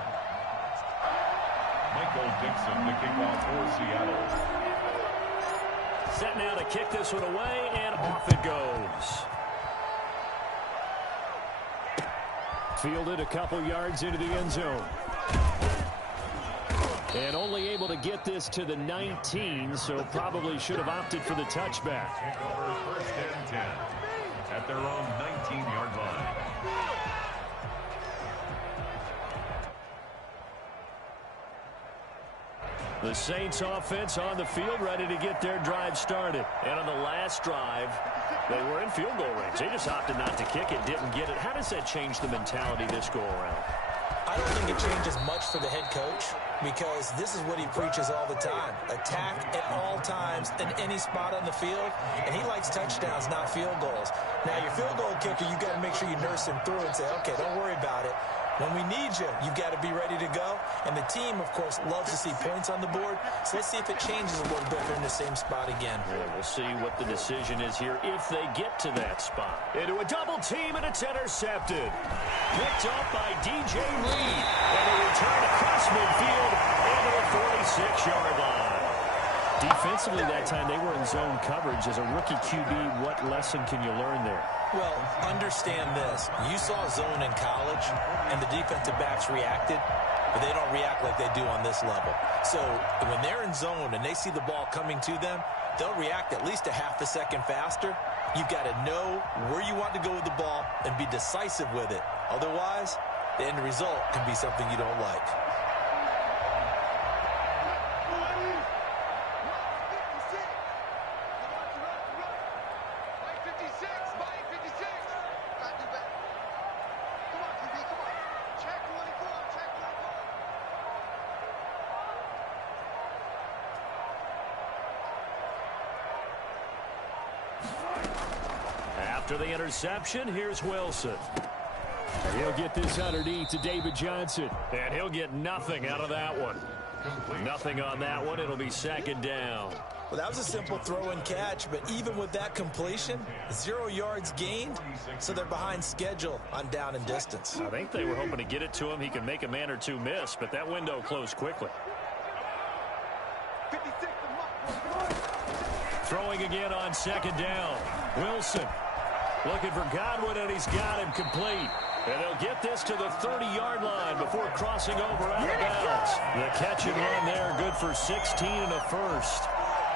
Michael Dixon, the kickoff for Seattle. Set now to kick this one away, and off it goes. Fielded a couple yards into the end zone. And only able to get this to the 19, so probably should have opted for the touchback. Kickover 1st and 10 at their own 19-yard line. The Saints offense on the field, ready to get their drive started. And on the last drive, they were in field goal range. They just opted not to kick it, didn't get it. How does that change the mentality this go around? I don't think it changes much for the head coach because this is what he preaches all the time. Attack at all times in any spot on the field, and he likes touchdowns, not field goals. Now, your field goal kicker, you got to make sure you nurse him through and say, okay, don't worry about it. When we need you, you've got to be ready to go. And the team, of course, loves to see points on the board. So let's see if it changes a little bit if they're in the same spot again. Yeah, we'll see what the decision is here if they get to that spot. Into a double team, and it's intercepted. Picked up by DJ Reed. And a return across midfield into the 46-yard line. Defensively that time, they were in zone coverage. As a rookie QB, what lesson can you learn there? Well, understand this. You saw zone in college, and the defensive backs reacted, but they don't react like they do on this level. So when they're in zone and they see the ball coming to them, they'll react at least a half a second faster. You've got to know where you want to go with the ball and be decisive with it. Otherwise, the end result can be something you don't like. After the interception, here's Wilson. And he'll get this underneath to David Johnson. And he'll get nothing out of that one. Nothing on that one. It'll be second down. Well, that was a simple throw and catch, but even with that completion, 0 yards gained, so they're behind schedule on down and distance. I think they were hoping to get it to him. He can make a man or two miss, but that window closed quickly. Throwing again on second down. Wilson looking for Godwin, and he's got him complete. And they'll get this to the 30-yard line before crossing over out of bounds. The catch and run there, good for 16 and a first.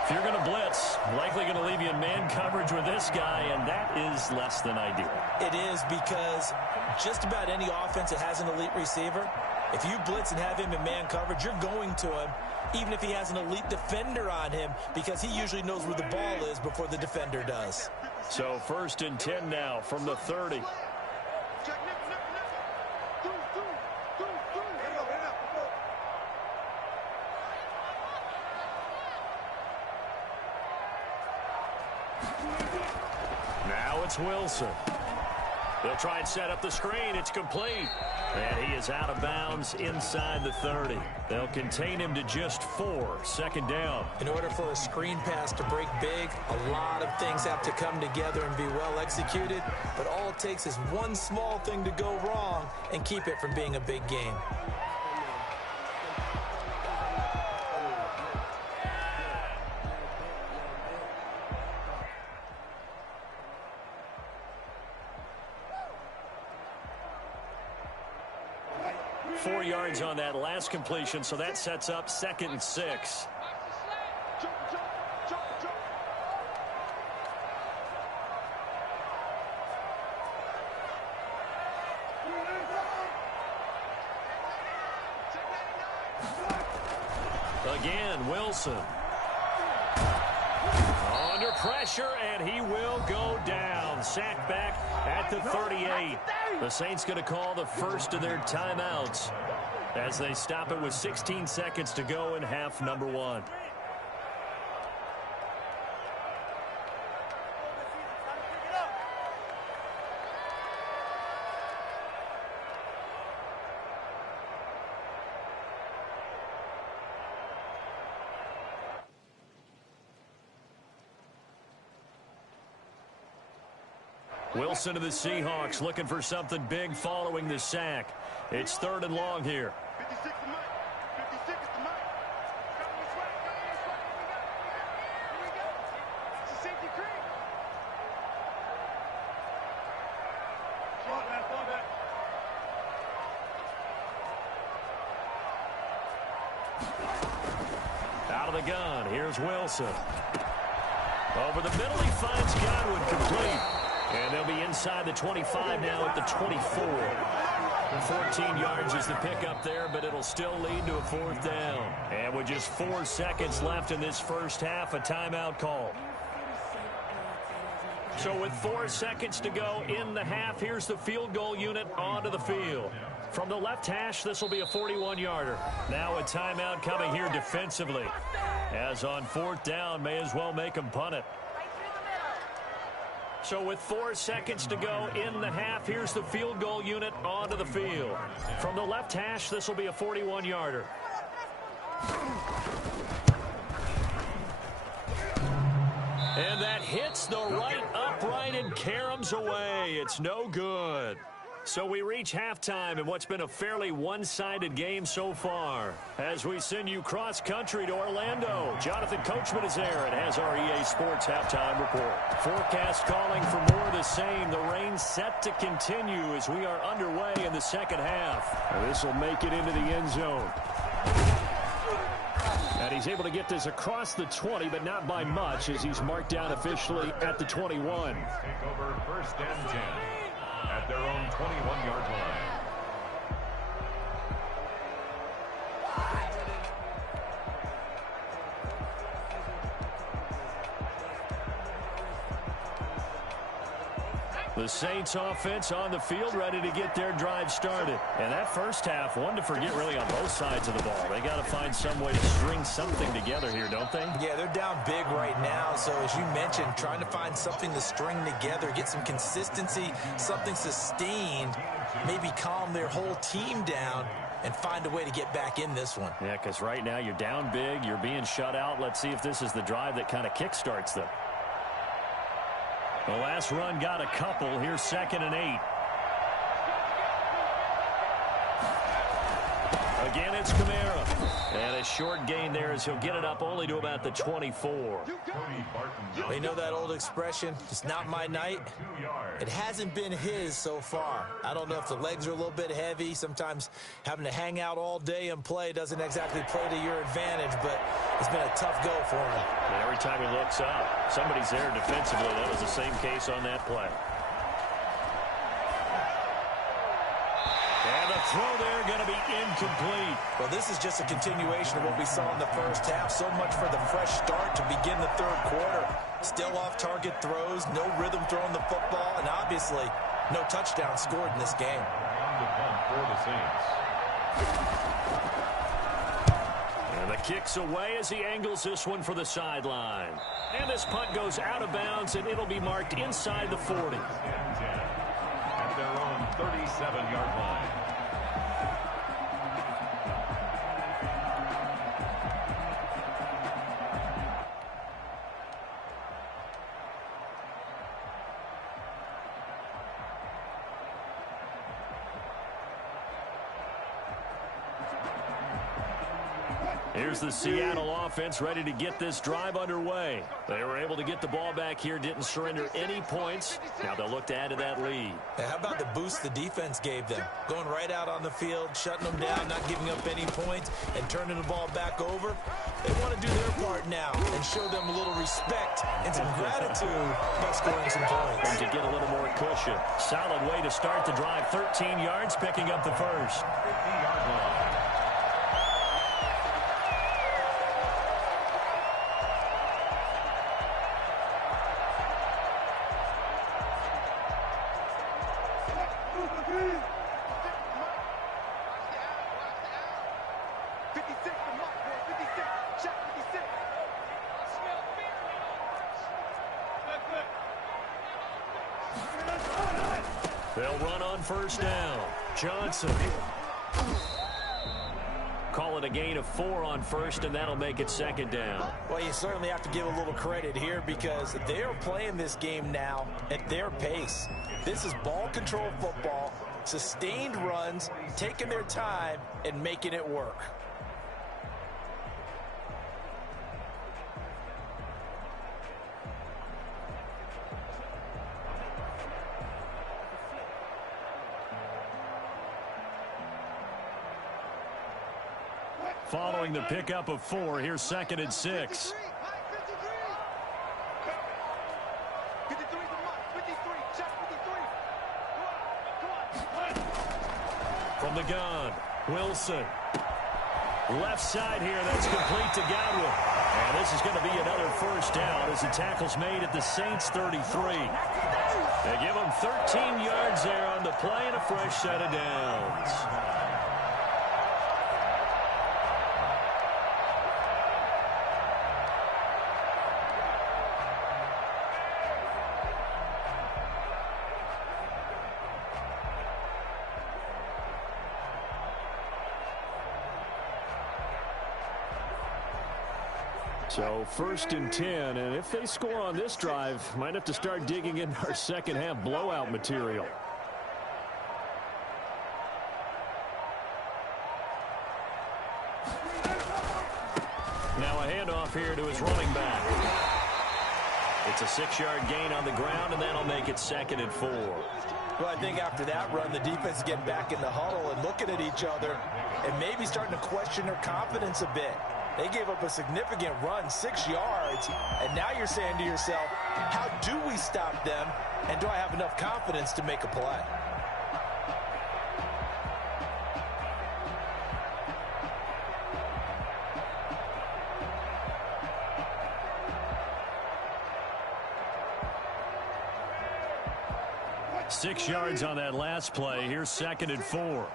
If you're going to blitz, likely going to leave you in man coverage with this guy, and that is less than ideal. It is, because just about any offense that has an elite receiver, if you blitz and have him in man coverage, you're going to him, even if he has an elite defender on him, because he usually knows where the ball is before the defender does. So 1st and 10 now from the 30. Now it's Wilson. They'll try and set up the screen. It's complete. And he is out of bounds inside the 30. They'll contain him to just 4. Second down. In order for a screen pass to break big, a lot of things have to come together and be well executed. But all it takes is one small thing to go wrong and keep it from being a big game. Four yards on that last completion, so that sets up 2nd and 6. Again, Wilson. Under pressure, and he will go down. Sacked back at the 38. The Saints going to call the first of their timeouts as they stop it with 16 seconds to go in half number 1. Wilson to the Seahawks, looking for something big following the sack. It's 3rd and long here. 56 to Mike. 56 to Mike. Come this way. Come this way. Here we go. It's a safety creek. Fall back. Fall back. Out of the gun, here's Wilson. Over the middle, he finds Godwin complete. And they'll be inside the 25 now at the 24. 14 yards is the pickup there, but it'll still lead to a 4th down. And with just 4 seconds left in this first half, a timeout call. So with 4 seconds to go in the half, here's the field goal unit onto the field. From the left hash, this will be a 41-yarder. Now a timeout coming here defensively. As on 4th down, may as well make them punt it. So with 4 seconds to go in the half, here's the field goal unit onto the field. From the left hash, this will be a 41-yarder. And that hits the right upright and caroms away. It's no good. So we reach halftime in what's been a fairly one-sided game so far. As we send you cross-country to Orlando, Jonathan Coachman is there and has our EA Sports halftime report. Forecast calling for more of the same. The rain set to continue as we are underway in the second half. This will make it into the end zone. And he's able to get this across the 20, but not by much as he's marked down officially at the 21. Take over 1st and 10 at their own 21-yard line. The Saints offense on the field ready to get their drive started. And that first half, one to forget really on both sides of the ball. They got to find some way to string something together here, don't they? Yeah, they're down big right now. So as you mentioned, trying to find something to string together, get some consistency, something sustained, maybe calm their whole team down and find a way to get back in this one. Yeah, because right now you're down big, you're being shut out. Let's see if this is the drive that kind of kickstarts them. The last run got a couple. Here's 2nd and 8. Again, it's Kamara. And a short gain there as he'll get it up only to about the 24. They know that old expression, it's not my night. It hasn't been his so far. I don't know if the legs are a little bit heavy. Sometimes having to hang out all day and play doesn't exactly play to your advantage, but it's been a tough go for him. And every time he looks up, somebody's there defensively. That was the same case on that play. And the throw there going to be incomplete. Well, this is just a continuation of what we saw in the first half. So much for the fresh start to begin the third quarter. Still off-target throws, no rhythm throwing the football, and obviously no touchdown scored in this game. And the kick's away as he angles this one for the sideline. And this punt goes out of bounds, and it'll be marked inside the 40. At their own 37-yard line. Here's the Seattle offense ready to get this drive underway. They were able to get the ball back here, didn't surrender any points. Now they'll look to add to that lead. How about the boost the defense gave them? Going right out on the field, shutting them down, not giving up any points, and turning the ball back over. They want to do their part now and show them a little respect and some gratitude by scoring some points. And to get a little more cushion. Solid way to start the drive. 13 yards, picking up the first. 50-yard line. They'll run on first down. Johnson. Call it a gain of 4 on first, and that'll make it 2nd down. Well, you certainly have to give a little credit here because they're playing this game now at their pace. This is ball control football, sustained runs, taking their time, and making it work. Following the pickup of 4, here's 2nd and 6. From the gun, Wilson. Left side here, that's complete to Godwin. And this is going to be another first down as the tackle's made at the Saints 33. They give them 13 yards there on the play and a fresh set of downs. So 1st and 10, and if they score on this drive, might have to start digging in our second half blowout material. Now a handoff here to his running back. It's a 6-yard gain on the ground, and that'll make it 2nd and 4. Well, I think after that run, the defense is getting back in the huddle and looking at each other and maybe starting to question their confidence a bit. They gave up a significant run, 6 yards, and now you're saying to yourself, how do we stop them, and do I have enough confidence to make a play? Six yards on that last play. Here's 2nd and 4.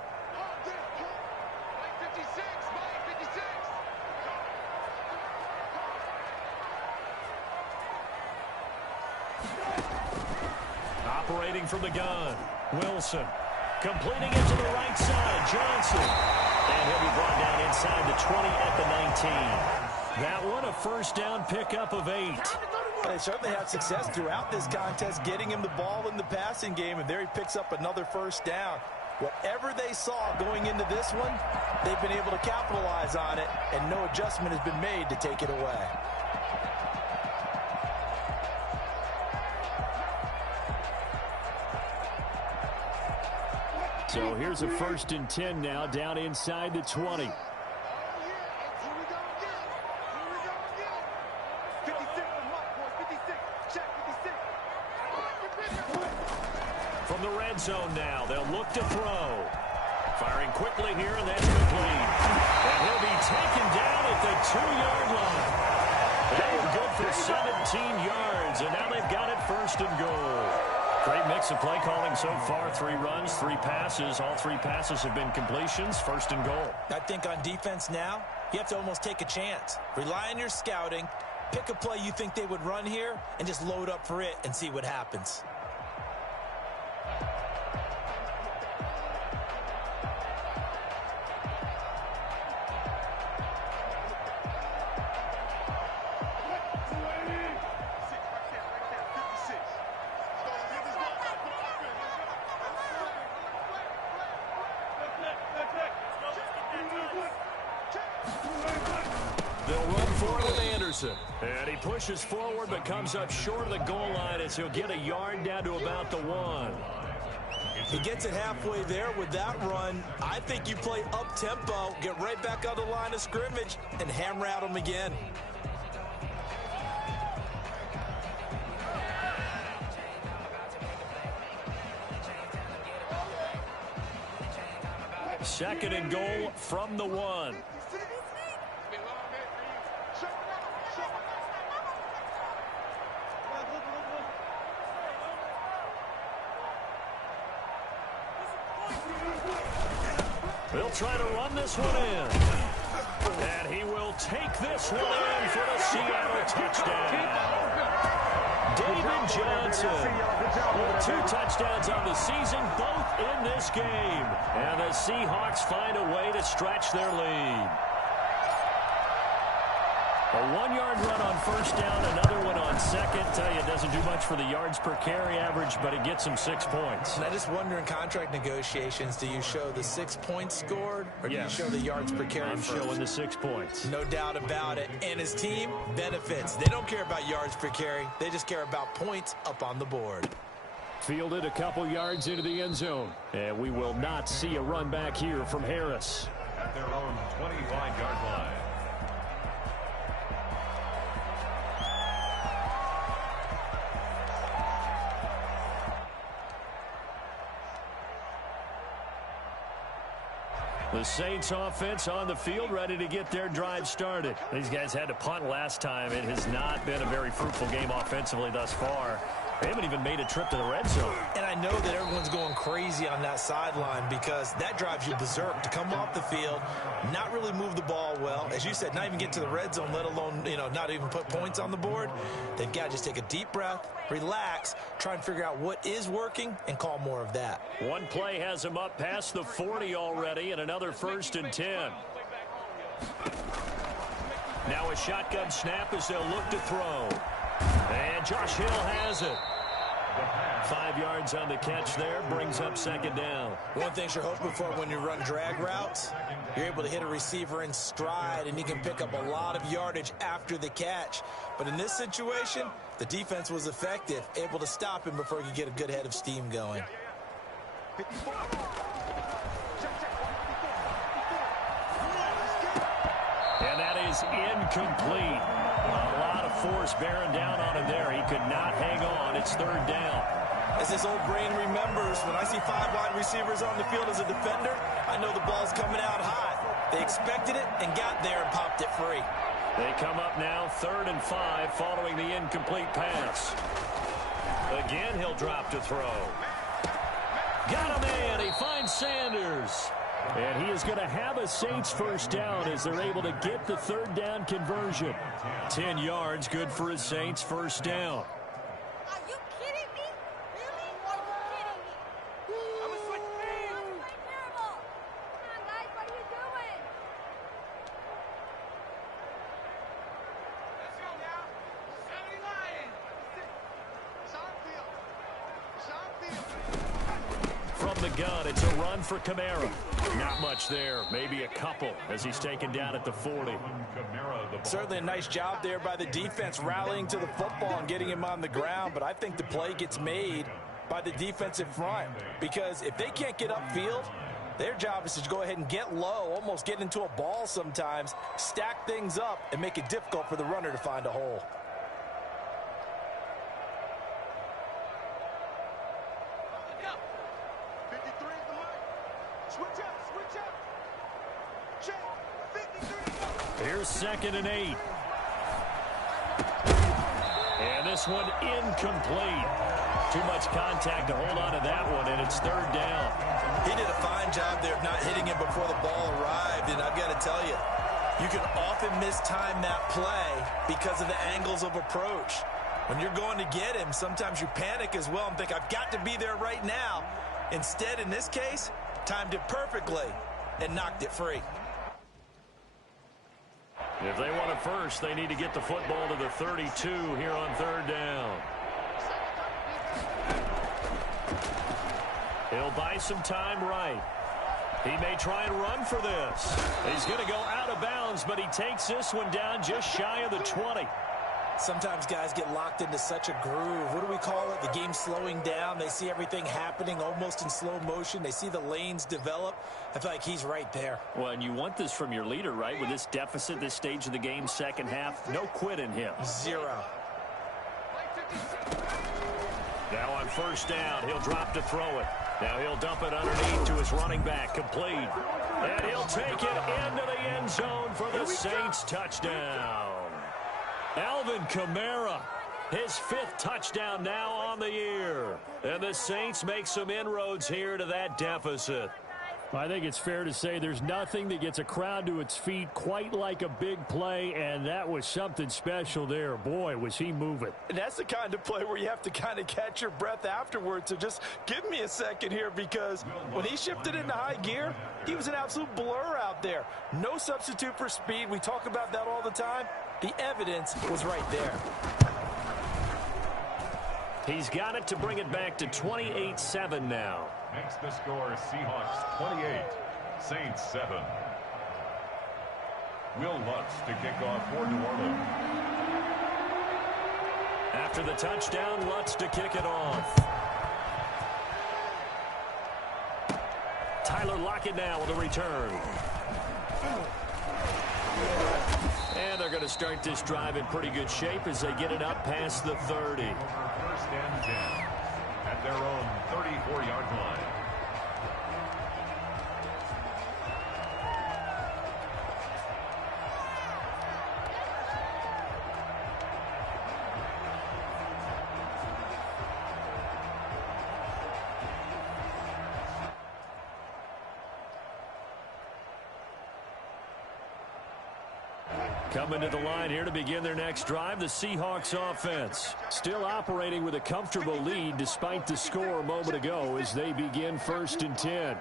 Operating from the gun, Wilson. Completing it to the right side, Johnson. And he'll be brought down inside the 20 at the 19. That one, a 1st down pickup of 8. They certainly had success throughout this contest getting him the ball in the passing game, and there he picks up another 1st down. Whatever they saw going into this one, they've been able to capitalize on it, and no adjustment has been made to take it away. So here's a 1st and 10 now, down inside the 20. From the red zone now, they'll look to throw. Firing quickly here, and that's complete. And he'll be taken down at the 2-yard line. That was good for 17 yards, and now they've got it 1st and goal. Great mix of play calling so far. 3 runs, 3 passes. All 3 passes have been completions. 1st and goal. I think on defense now, you have to almost take a chance. Rely on your scouting. Pick a play you think they would run here and just load up for it and see what happens. They'll run for it with Anderson. And he pushes forward but comes up short of the goal line as he'll get a yard down to about the 1. He gets it halfway there with that run. I think you play up-tempo, get right back on the line of scrimmage, and hammer at him again. Second and goal from the 1. They'll try to run this one in. And he will take this one in for the Seattle touchdown. David Johnson with 2 touchdowns on the season, both in this game. And the Seahawks find a way to stretch their lead. A 1-yard run on 1st down, another one on 2nd. Tell you, it doesn't do much for the yards per carry average, but it gets him 6 points. And I just wonder in contract negotiations, do you show the 6 points scored, or do you show the yards per carry I'm first? showing the 6 points. No doubt about it. And his team benefits. They don't care about yards per carry. They just care about points up on the board. Fielded a couple yards into the end zone. And we will not see a run back here from Harris. At their own 25-yard line. The Saints offense on the field, ready to get their drive started. These guys had to punt last time. It has not been a very fruitful game offensively thus far. They haven't even made a trip to the red zone. And I know that everyone's going crazy on that sideline because that drives you berserk to come off the field, not really move the ball well. As you said, not even get to the red zone, let alone, not even put points on the board. They've got to just take a deep breath, relax, try and figure out what is working and call more of that. One play has him up past the 40 already, and another 1st and 10. Now a shotgun snap as they'll look to throw. And Josh Hill has it. 5 yards on the catch there, brings up second down. One thing you're hoping for when you run drag routes, you're able to hit a receiver in stride, and he can pick up a lot of yardage after the catch. But in this situation, the defense was effective, able to stop him before he could get a good head of steam going. And that is incomplete. A lot of force bearing down on him there. He could not hang on. It's third down. As this old brain remembers, when I see 5 wide receivers on the field as a defender, I know the ball's coming out hot. They expected it and got there and popped it free. They come up now 3rd and 5 following the incomplete pass. Again, he'll drop to throw. Got a man. He finds Sanders. And he is going to have a Saints first down as they're able to get the 3rd down conversion. 10 yards, good for a Saints first down. Are you kidding me? Really? Are you kidding me? I'm a switch team. That's terrible. Come on, guys. What are you doing? Let's go now. 79. Sean Field. From the gun, it's a run for Kamara. Not much there, maybe a couple as he's taken down at the 40. Certainly a nice job there by the defense rallying to the football and getting him on the ground, but I think the play gets made by the defensive front because if they can't get upfield, their job is to go ahead and get low, almost get into a ball sometimes, stack things up, and make it difficult for the runner to find a hole. Here's 2nd and 8. And this one incomplete. Too much contact to hold on to that one, and it's 3rd down. He did a fine job there of not hitting him before the ball arrived, and I've got to tell you, you can often mistime that play because of the angles of approach. When you're going to get him, sometimes you panic as well and think, I've got to be there right now. Instead, in this case, timed it perfectly and knocked it free. If they want it first, they need to get the football to the 32 here on 3rd down. He'll buy some time right. He may try and run for this. He's going to go out of bounds, but he takes this one down just shy of the 20. Sometimes guys get locked into such a groove. What do we call it? The game's slowing down. They see everything happening almost in slow motion. They see the lanes develop. I feel like he's right there. Well, and you want this from your leader, right? With this deficit, this stage of the game, second half, no quit in him. 0. Now on 1st down, he'll drop to throw it. Now he'll dump it underneath to his running back, complete. And he'll take it into the end zone for the Saints touchdown. Alvin Kamara, his 5th touchdown now on the year. And the Saints make some inroads here to that deficit. I think it's fair to say there's nothing that gets a crowd to its feet quite like a big play, and that was something special there. Boy, was he moving. And that's the kind of play where you have to kind of catch your breath afterwards. So just give me a second here, because when he shifted into high gear, he was an absolute blur out there. No substitute for speed. We talk about that all the time. The evidence was right there. He's got it to bring it back to 28-7 now. Makes the score Seahawks 28, Saints 7. Will Lutz to kick off for New Orleans. After the touchdown, Lutz to kick it off. Tyler Lockett now with a return. And they're going to start this drive in pretty good shape as they get it up past the 30. 1st and 10 at their own 34-yard line. Coming to the line here to begin their next drive, the Seahawks offense. Still operating with a comfortable lead despite the score a moment ago as they begin 1st and 10.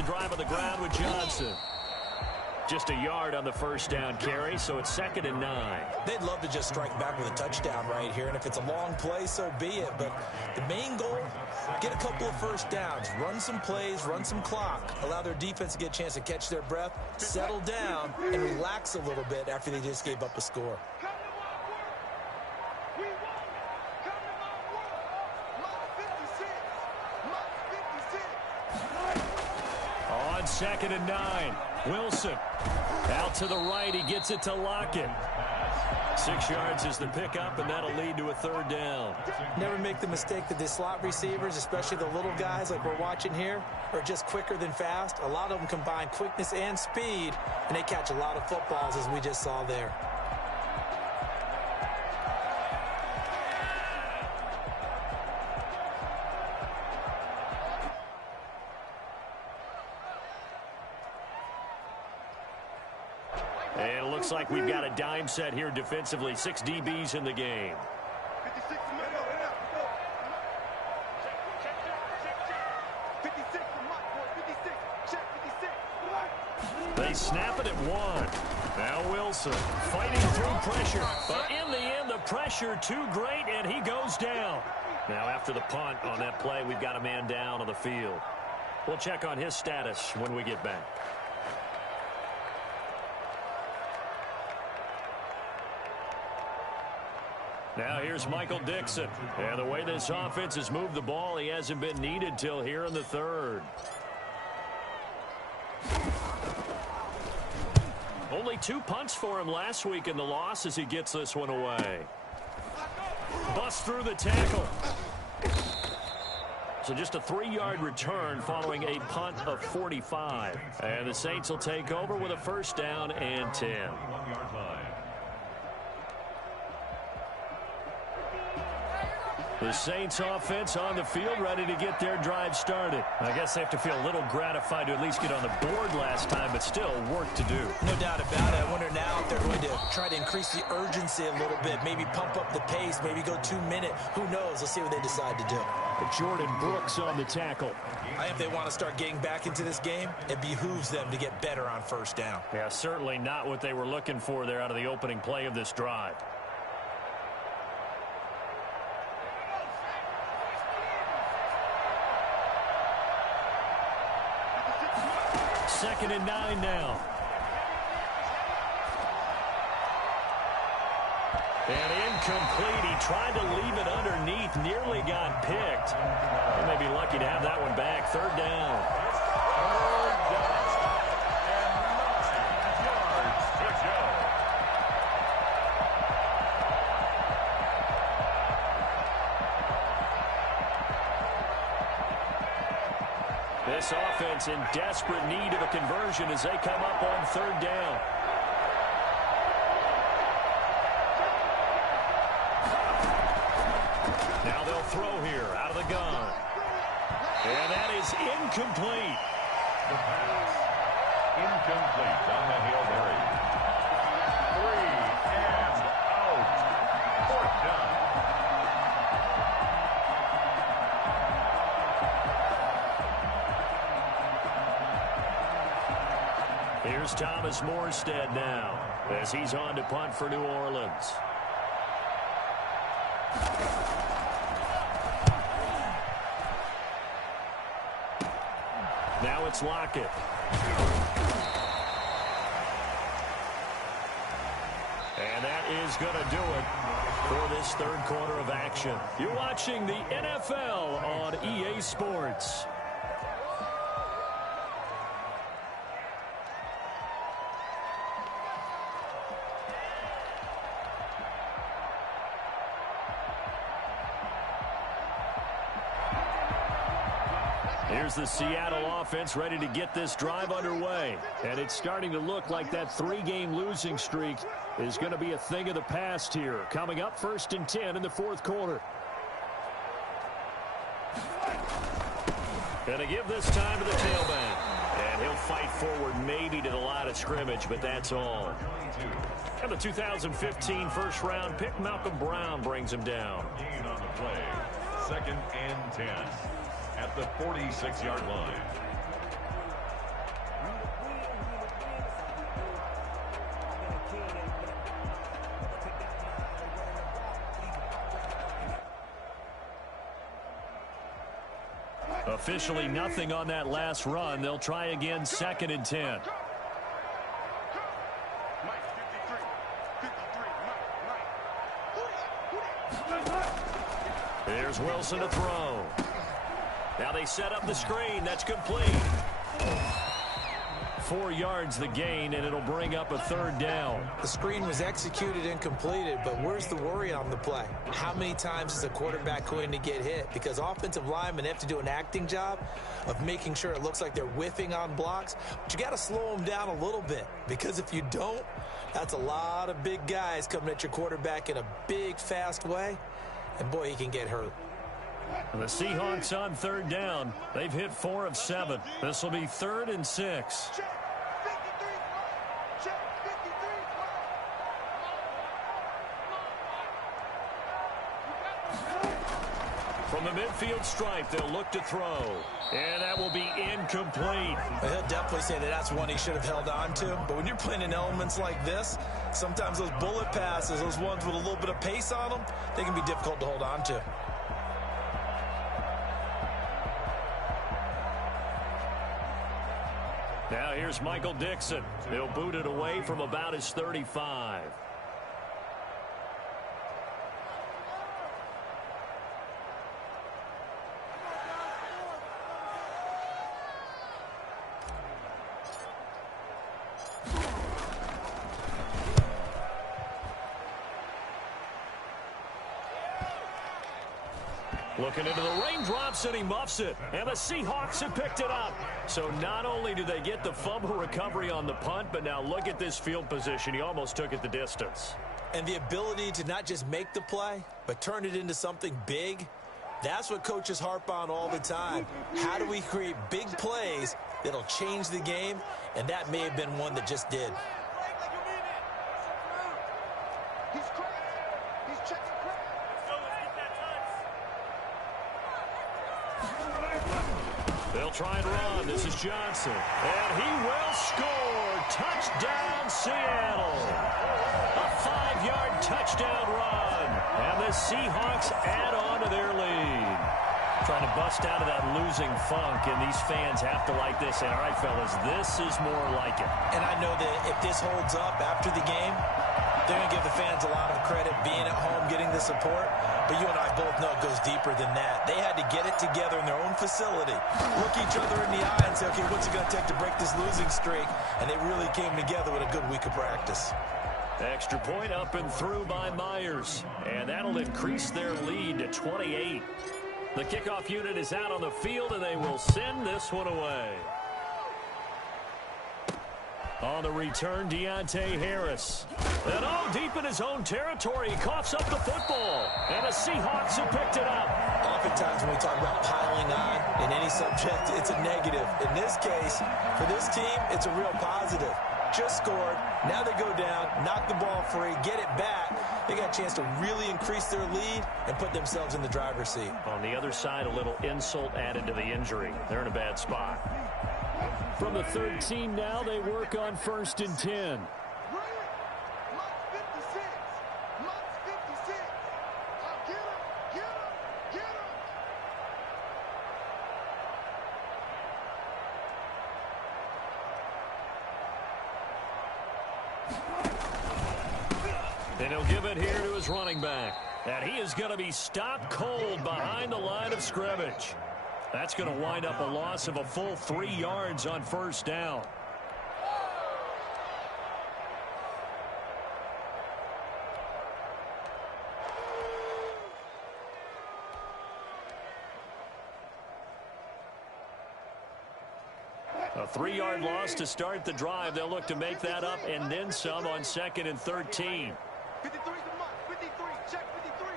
the drive on the ground with Johnson. Just a yard on the first down carry, so it's 2nd and 9. They'd love to just strike back with a touchdown right here, and if it's a long play, so be it. But the main goal, get a couple of first downs, run some plays, run some clock, allow their defense to get a chance to catch their breath, settle down, and relax a little bit after they just gave up a score. On 2nd and 9, Wilson out to the right. He gets it to Lockett. 6 yards is the pickup, and that'll lead to a 3rd down. Never make the mistake that the slot receivers, especially the little guys like we're watching here, are just quicker than fast. A lot of them combine quickness and speed, and they catch a lot of footballs, as we just saw there. And it looks like we've got a dime set here defensively. 6 DBs in the game. 56 They snap it at 1. Now Wilson fighting through pressure. But in the end, the pressure too great, and he goes down. Now after the punt on that play, we've got a man down on the field. We'll check on his status when we get back. Now here's Michael Dixon. And the way this offense has moved the ball, he hasn't been needed till here in the 3rd. Only 2 punts for him last week in the loss as he gets this one away. Bust through the tackle. So just a 3-yard return following a punt of 45. And the Saints will take over with a 1st down and 10. The Saints offense on the field ready to get their drive started. I guess they have to feel a little gratified to at least get on the board last time, but still work to do. No doubt about it. I wonder now if they're going to try to increase the urgency a little bit, maybe pump up the pace, maybe go 2-minute. Who knows? Let's see what they decide to do. Jordan Brooks on the tackle. I think if they want to start getting back into this game, it behooves them to get better on 1st down. Yeah, certainly not what they were looking for there out of the opening play of this drive. Second and 9 now. And incomplete. He tried to leave it underneath. Nearly got picked. They may be lucky to have that one back. 3rd down. This offense in desperate need of a conversion as they come up on 3rd down. Now they'll throw here out of the gun. And that is incomplete. The pass incomplete on the Hail Mary. 3 and out. 4th down. Here's Thomas Morstead now as he's on to punt for New Orleans. Now it's Lockett. And that is going to do it for this 3rd quarter of action. You're watching the NFL on EA Sports. Here's the Seattle offense ready to get this drive underway. And it's starting to look like that 3-game losing streak is going to be a thing of the past here. Coming up 1st and 10 in the 4th quarter. Going to give this time to the tailback. And he'll fight forward maybe to the line of scrimmage, but that's all. And the 2015 first-round pick, Malcolm Brown, brings him down. Gain on the play. 2nd and 10. At the 46-yard line. Officially nothing on that last run. They'll try again, 2nd and 10. Here's Wilson to throw. Now they set up the screen. That's complete. 4 yards the gain, and it'll bring up a 3rd down. The screen was executed and completed, but where's the worry on the play? How many times is a quarterback going to get hit? Because offensive linemen have to do an acting job of making sure it looks like they're whiffing on blocks. But you got to slow them down a little bit, because if you don't, that's a lot of big guys coming at your quarterback in a big, fast way. And, boy, he can get hurt. The Seahawks on 3rd down. They've hit 4 of 7. This will be 3rd and 6. From the midfield stripe, they'll look to throw. And that will be incomplete. Well, he'll definitely say that that's one he should have held on to. But when you're playing in elements like this, sometimes those bullet passes, those ones with a little bit of pace on them, they can be difficult to hold on to. Now here's Michael Dixon. He'll boot it away from about his 35. Looking into the raindrops, and he muffs it. And the Seahawks have picked it up. So not only do they get the fumble recovery on the punt, but now look at this field position. He almost took it the distance. And the ability to not just make the play, but turn it into something big, that's what coaches harp on all the time. How do we create big plays that'll change the game? And that may have been one that just did. They'll try and run. This is Johnson. And he will score. Touchdown, Seattle. A 5-yard touchdown run. And the Seahawks add on to their lead. Trying to bust out of that losing funk, and these fans have to like this. And all right, fellas, this is more like it. And I know that if this holds up after the game, they're going to give the fans a lot of credit being at home, getting the support. But you and I both know it goes deeper than that. They had to get it together in their own facility, look each other in the eye and say, okay, what's it going to take to break this losing streak? And they really came together with a good week of practice. Extra point up and through by Myers. And that'll increase their lead to 28. The kickoff unit is out on the field, and they will send this one away. On the return, Deontay Harris. And deep in his own territory, he coughs up the football. And the Seahawks have picked it up. Oftentimes when we talk about piling on in any subject, it's a negative. In this case, for this team, it's a real positive. Just scored. Now they go down, knock the ball free, get it back. They got a chance to really increase their lead and put themselves in the driver's seat. On the other side, a little insult added to the injury. They're in a bad spot. From the 13 now, they work on 1st and 10. And he'll give it here to his running back. And he is going to be stopped cold behind the line of scrimmage. That's going to wind up a loss of a full 3 yards on 1st down. A 3-yard loss to start the drive. They'll look to make that up and then some on 2nd and 13. 53's the mark. 53. Check 53.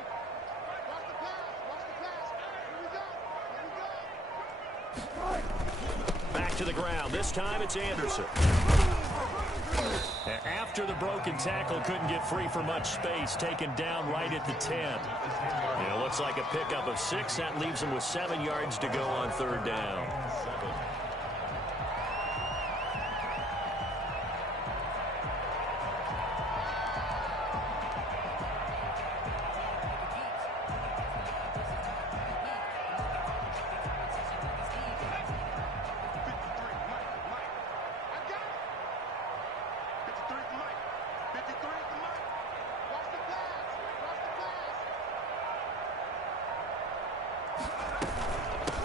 Watch the pass. Watch the pass. Here we go. Back to the ground. This time it's Anderson. After the broken tackle, couldn't get free for much space. Taken down right at the 10. It looks like a pickup of 6. That leaves him with 7 yards to go on 3rd down.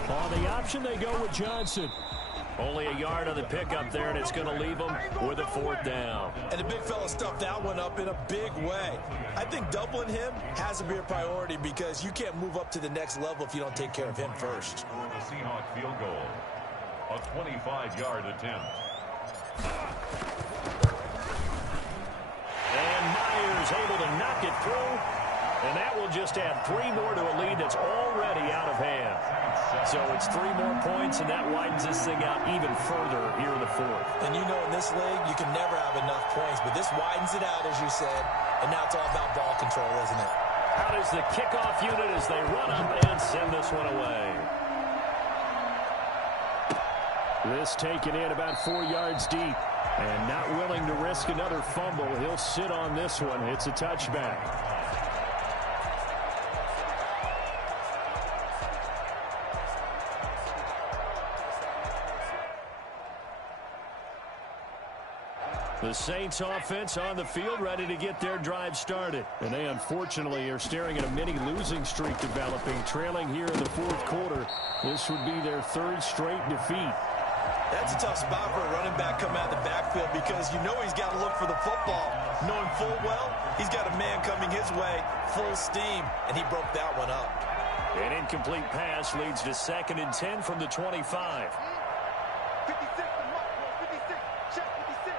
On the option, they go with Johnson. Only a yard on the pickup there, and it's going to leave them with a 4th down. And the big fella stuffed that one up in a big way. I think doubling him has to be a priority because you can't move up to the next level if you don't take care of him first. The Seahawk field goal. A 25-yard attempt. And Myers able to knock it through. And that will just add 3 more to a lead that's already out of hand. So it's 3 more points, and that widens this thing out even further here in the 4th. And you know in this league, you can never have enough points, but this widens it out, as you said, and now it's all about ball control, isn't it? Out is the kickoff unit as they run up and send this one away. This taken in about 4 yards deep. And not willing to risk another fumble. He'll sit on this one. It's a touchback. The Saints offense on the field ready to get their drive started. And they unfortunately are staring at a mini losing streak developing, trailing here in the 4th quarter. This would be their 3rd straight defeat. That's a tough spot for a running back coming out of the backfield because you know he's got to look for the football, knowing full well he's got a man coming his way, full steam, and he broke that one up. An incomplete pass leads to 2nd and 10 from the 25. 56, the mark, 56, check 56.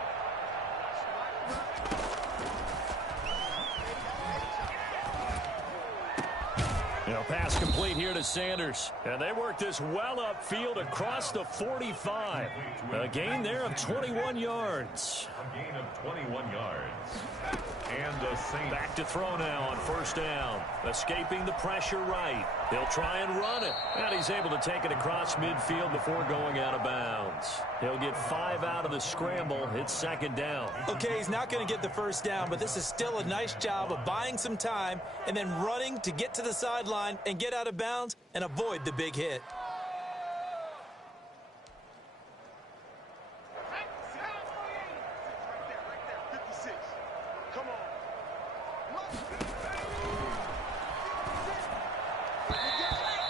Pass complete here to Sanders. And they work this well upfield across the 45. A gain there of 21 yards. A gain of 21 yards. And the Saints back to throw now on 1st down. Escaping the pressure right. They'll try and run it. And he's able to take it across midfield before going out of bounds. He'll get 5 out of the scramble. It's 2nd down. Okay, he's not going to get the 1st down, but this is still a nice job of buying some time and then running to get to the sideline and get out of bounds and avoid the big hit.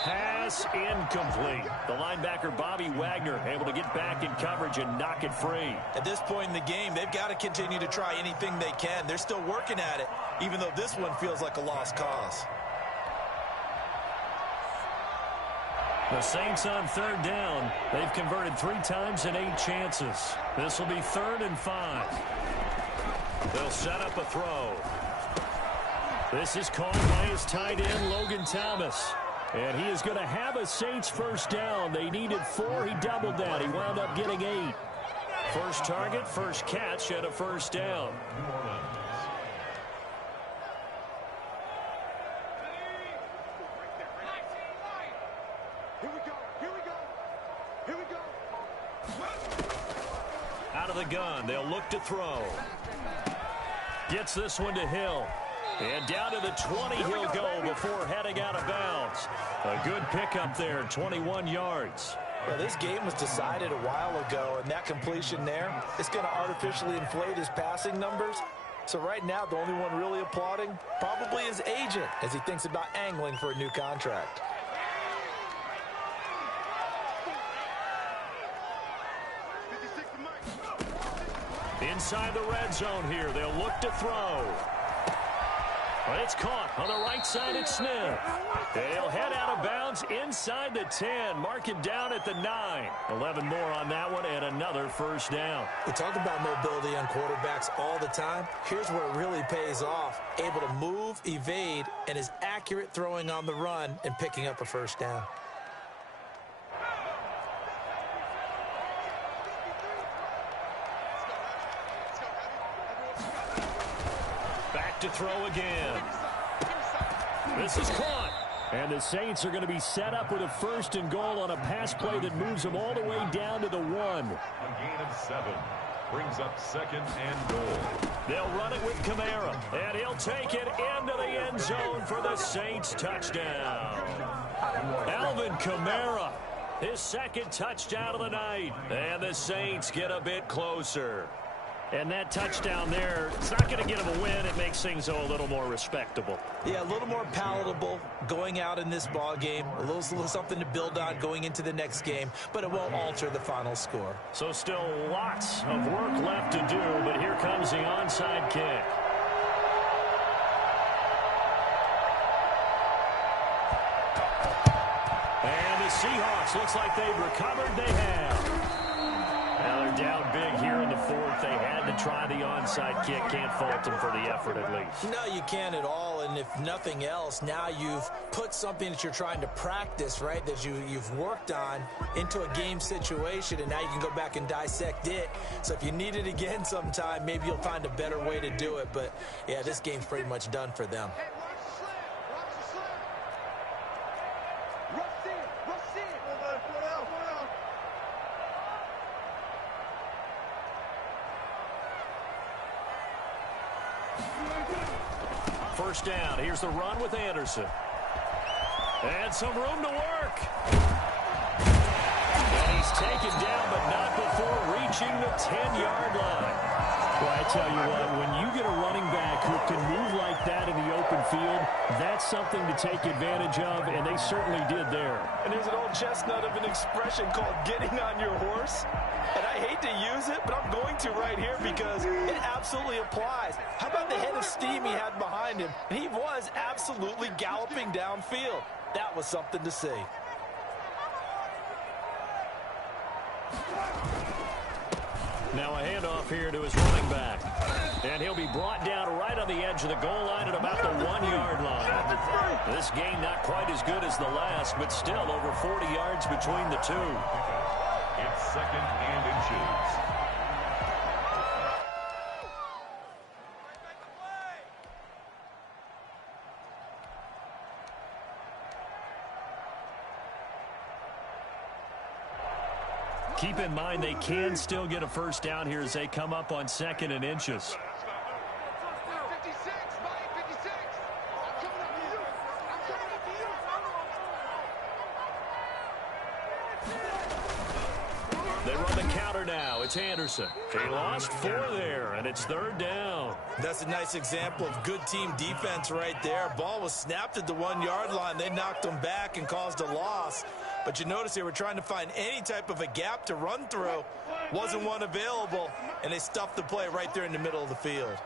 Pass incomplete. The linebacker, Bobby Wagner, able to get back in coverage and knock it free. At this point in the game, they've got to continue to try anything they can. They're still working at it, even though this one feels like a lost cause. The Saints on 3rd down. They've converted 3 times in 8 chances. This will be 3rd and 5. They'll set up a throw. This is caught by his tight end, Logan Thomas. And he is going to have a Saints 1st down. They needed 4. He doubled that. He wound up getting 8. First target, first catch, and a 1st down. Out of the gun, they'll look to throw. Gets this one to Hill. And down to the 20 he'll go before heading out of bounds. A good pickup there, 21 yards. Well, this game was decided a while ago, and that completion there is going to artificially inflate his passing numbers. So right now, the only one really applauding probably his agent as he thinks about angling for a new contract. Inside the red zone here, they'll look to throw. But it's caught on the right side at Smith. They'll head out of bounds inside the 10. Mark it down at the 9. 11 more on that one and another 1st down. We talk about mobility on quarterbacks all the time. Here's where it really pays off. Able to move, evade, and is accurate throwing on the run and picking up a 1st down. To throw again. This is caught. And the Saints are going to be set up with a 1st and goal on a pass play that moves them all the way down to the 1. A gain of 7. Brings up 2nd and goal. They'll run it with Kamara. And he'll take it into the end zone for the Saints touchdown. Alvin Kamara, his 2nd touchdown of the night. And the Saints get a bit closer. And that touchdown there, it's not going to get them a win. It makes things a little more respectable. Yeah, a little more palatable going out in this ball game. A little something to build on going into the next game, but it won't alter the final score. So still lots of work left to do, but here comes the onside kick. And the Seahawks, looks like they've recovered. They have. Now they're down big here in the fourth. They had to try the onside kick. Can't fault them for the effort at least. No, you can't at all. And if nothing else, now you've put something that you're trying to practice, right, that you've worked on into a game situation, and now you can go back and dissect it. So if you need it again sometime, maybe you'll find a better way to do it. But, yeah, this game's pretty much done for them. First down. Here's the run with Anderson. And some room to work. And he's taken down, but not before reaching the 10-yard line. Well, I tell you what, when you get a running back who can move like that in the open field, that's something to take advantage of, and they certainly did there. And there's an old chestnut of an expression called getting on your horse. And I hate to use it, but I'm going to right here because it absolutely applies. How about the head of steam he had behind him? And he was absolutely galloping downfield. That was something to see. Now a handoff here to his running back. And he'll be brought down right on the edge of the goal line at about the 1-yard line. This game not quite as good as the last, but still over 40 yards between the two. It's second and inches. Keep in mind they can still get a first down here as they come up on second and inches. They run the counter now. It's Anderson. He lost 4 there, and it's third down. That's a nice example of good team defense right there. Ball was snapped at the 1-yard line. They knocked them back and caused a loss. But you notice they were trying to find any type of a gap to run through. Wasn't one available, and they stuffed the play right there in the middle of the field.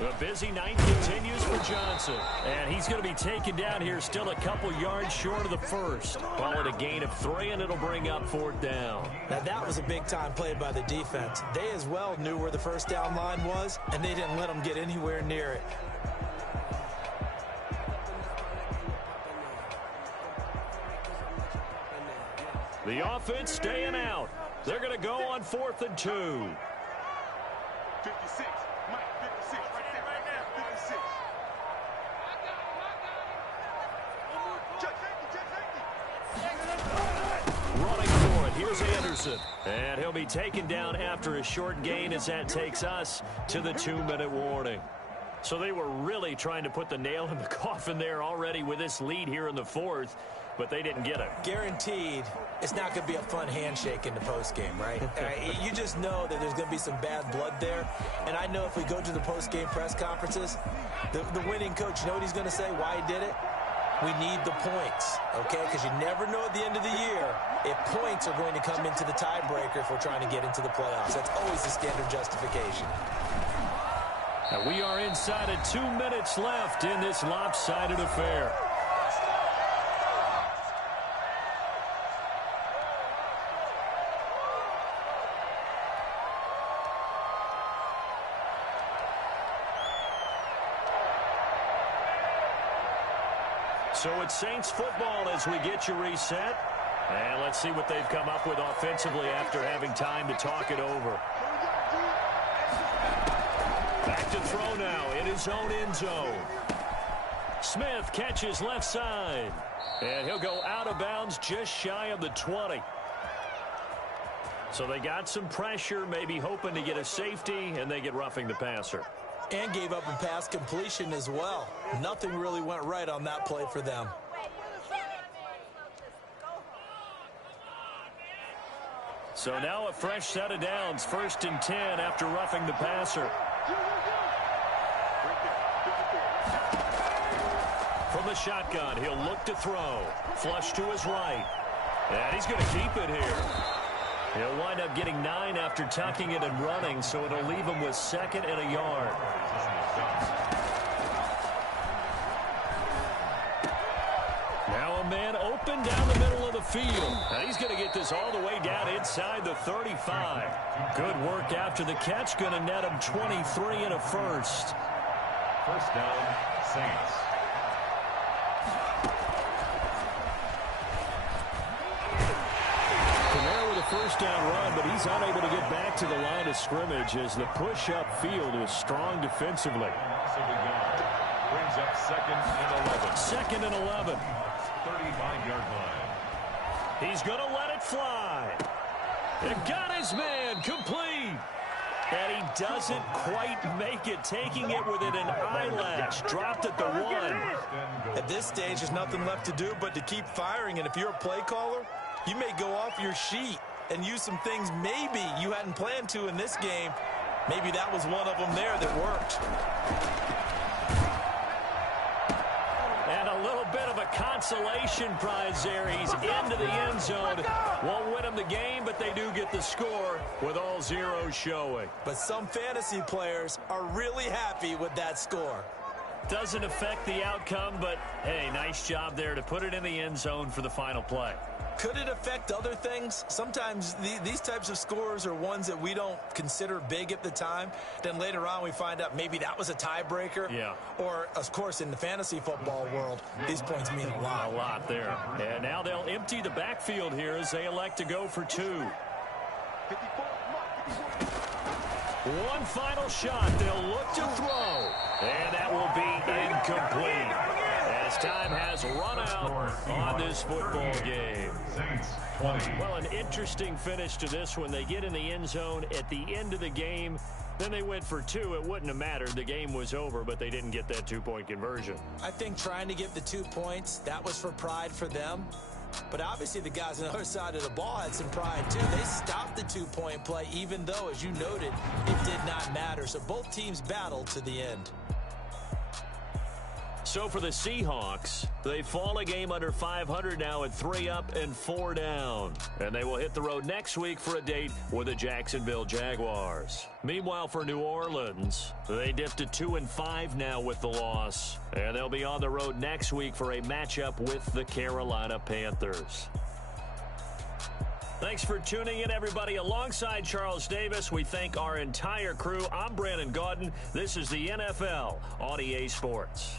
The busy night continues for Johnson. And he's going to be taken down here still a couple yards short of the first. Call it a gain of 3, and it'll bring up 4th down. Now, that was a big-time play by the defense. They as well knew where the first down line was, and they didn't let them get anywhere near it. The offense staying out. They're going to go on 4th and 2. 56. Mike, 56. Right there, right now. 56. Running for it. Here's Anderson. And he'll be taken down after a short gain as that takes us to the 2-minute warning. So they were really trying to put the nail in the coffin there already with this lead here in the 4th, but they didn't get it. Guaranteed it's not going to be a fun handshake in the postgame, right? You just know that there's going to be some bad blood there. And I know if we go to the postgame press conferences, the winning coach, you know what he's going to say, why he did it? We need the points, okay? Because you never know at the end of the year if points are going to come into the tiebreaker if we're trying to get into the playoffs. That's always the standard justification. Now we are inside of 2 minutes left in this lopsided affair. So it's Saints football as we get you reset. And let's see what they've come up with offensively after having time to talk it over. Back to throw now in his own end zone. Smith catches left side. And he'll go out of bounds just shy of the 20. So they got some pressure, maybe hoping to get a safety, and they get roughing the passer. And gave up a pass completion as well. Nothing really went right on that play for them. So now a fresh set of downs, 1st and 10 after roughing the passer. From the shotgun, he'll look to throw. Flush to his right. And he's going to keep it here. He'll wind up getting 9 after tucking it and running, so it'll leave him with 2nd and a yard. Now a man open down the middle of the field. And he's going to get this all the way down inside the 35. Good work after the catch. Going to net him 23 and a first. First down, Saints. First down run, but he's unable to get back to the line of scrimmage as the push-up field is strong defensively. Brings up 2nd and 11. 2nd and 11. 35-yard line. He's going to let it fly. It got his man complete. And he doesn't quite make it, taking it within an eyelash. Dropped at the 1. At this stage, there's nothing left to do but to keep firing. And if you're a play caller, you may go off your sheet and use some things maybe you hadn't planned to in this game. Maybe that was one of them there that worked. And a little bit of a consolation prize there. He's into the end zone. Won't win him the game, but they do get the score with all zeros showing. But some fantasy players are really happy with that score. Doesn't affect the outcome, but hey, nice job there to put it in the end zone for the final play. Could it affect other things? Sometimes these types of scores are ones that we don't consider big at the time. Then later on we find out maybe that was a tiebreaker. Yeah. Or, of course, in the fantasy football world, these points mean a lot. A lot there. And now they'll empty the backfield here as they elect to go for 2. One final shot. They'll look to throw. And that will be incomplete. As time has run out on this football game. Saints 20. Well, an interesting finish to this one. They get in the end zone at the end of the game. Then they went for 2. It wouldn't have mattered. The game was over, but they didn't get that 2-point conversion. I think trying to get the 2 points, that was for pride for them. But obviously the guys on the other side of the ball had some pride too. They stopped the 2-point play, even though, as you noted, it did not matter. So both teams battled to the end. So for the Seahawks, they fall a game under 500 now at 3 up and 4 down. And they will hit the road next week for a date with the Jacksonville Jaguars. Meanwhile, for New Orleans, they dipped to 2-5 now with the loss. And they'll be on the road next week for a matchup with the Carolina Panthers. Thanks for tuning in, everybody. Alongside Charles Davis, we thank our entire crew. I'm Brandon Gaudin. This is the NFL on EA Sports.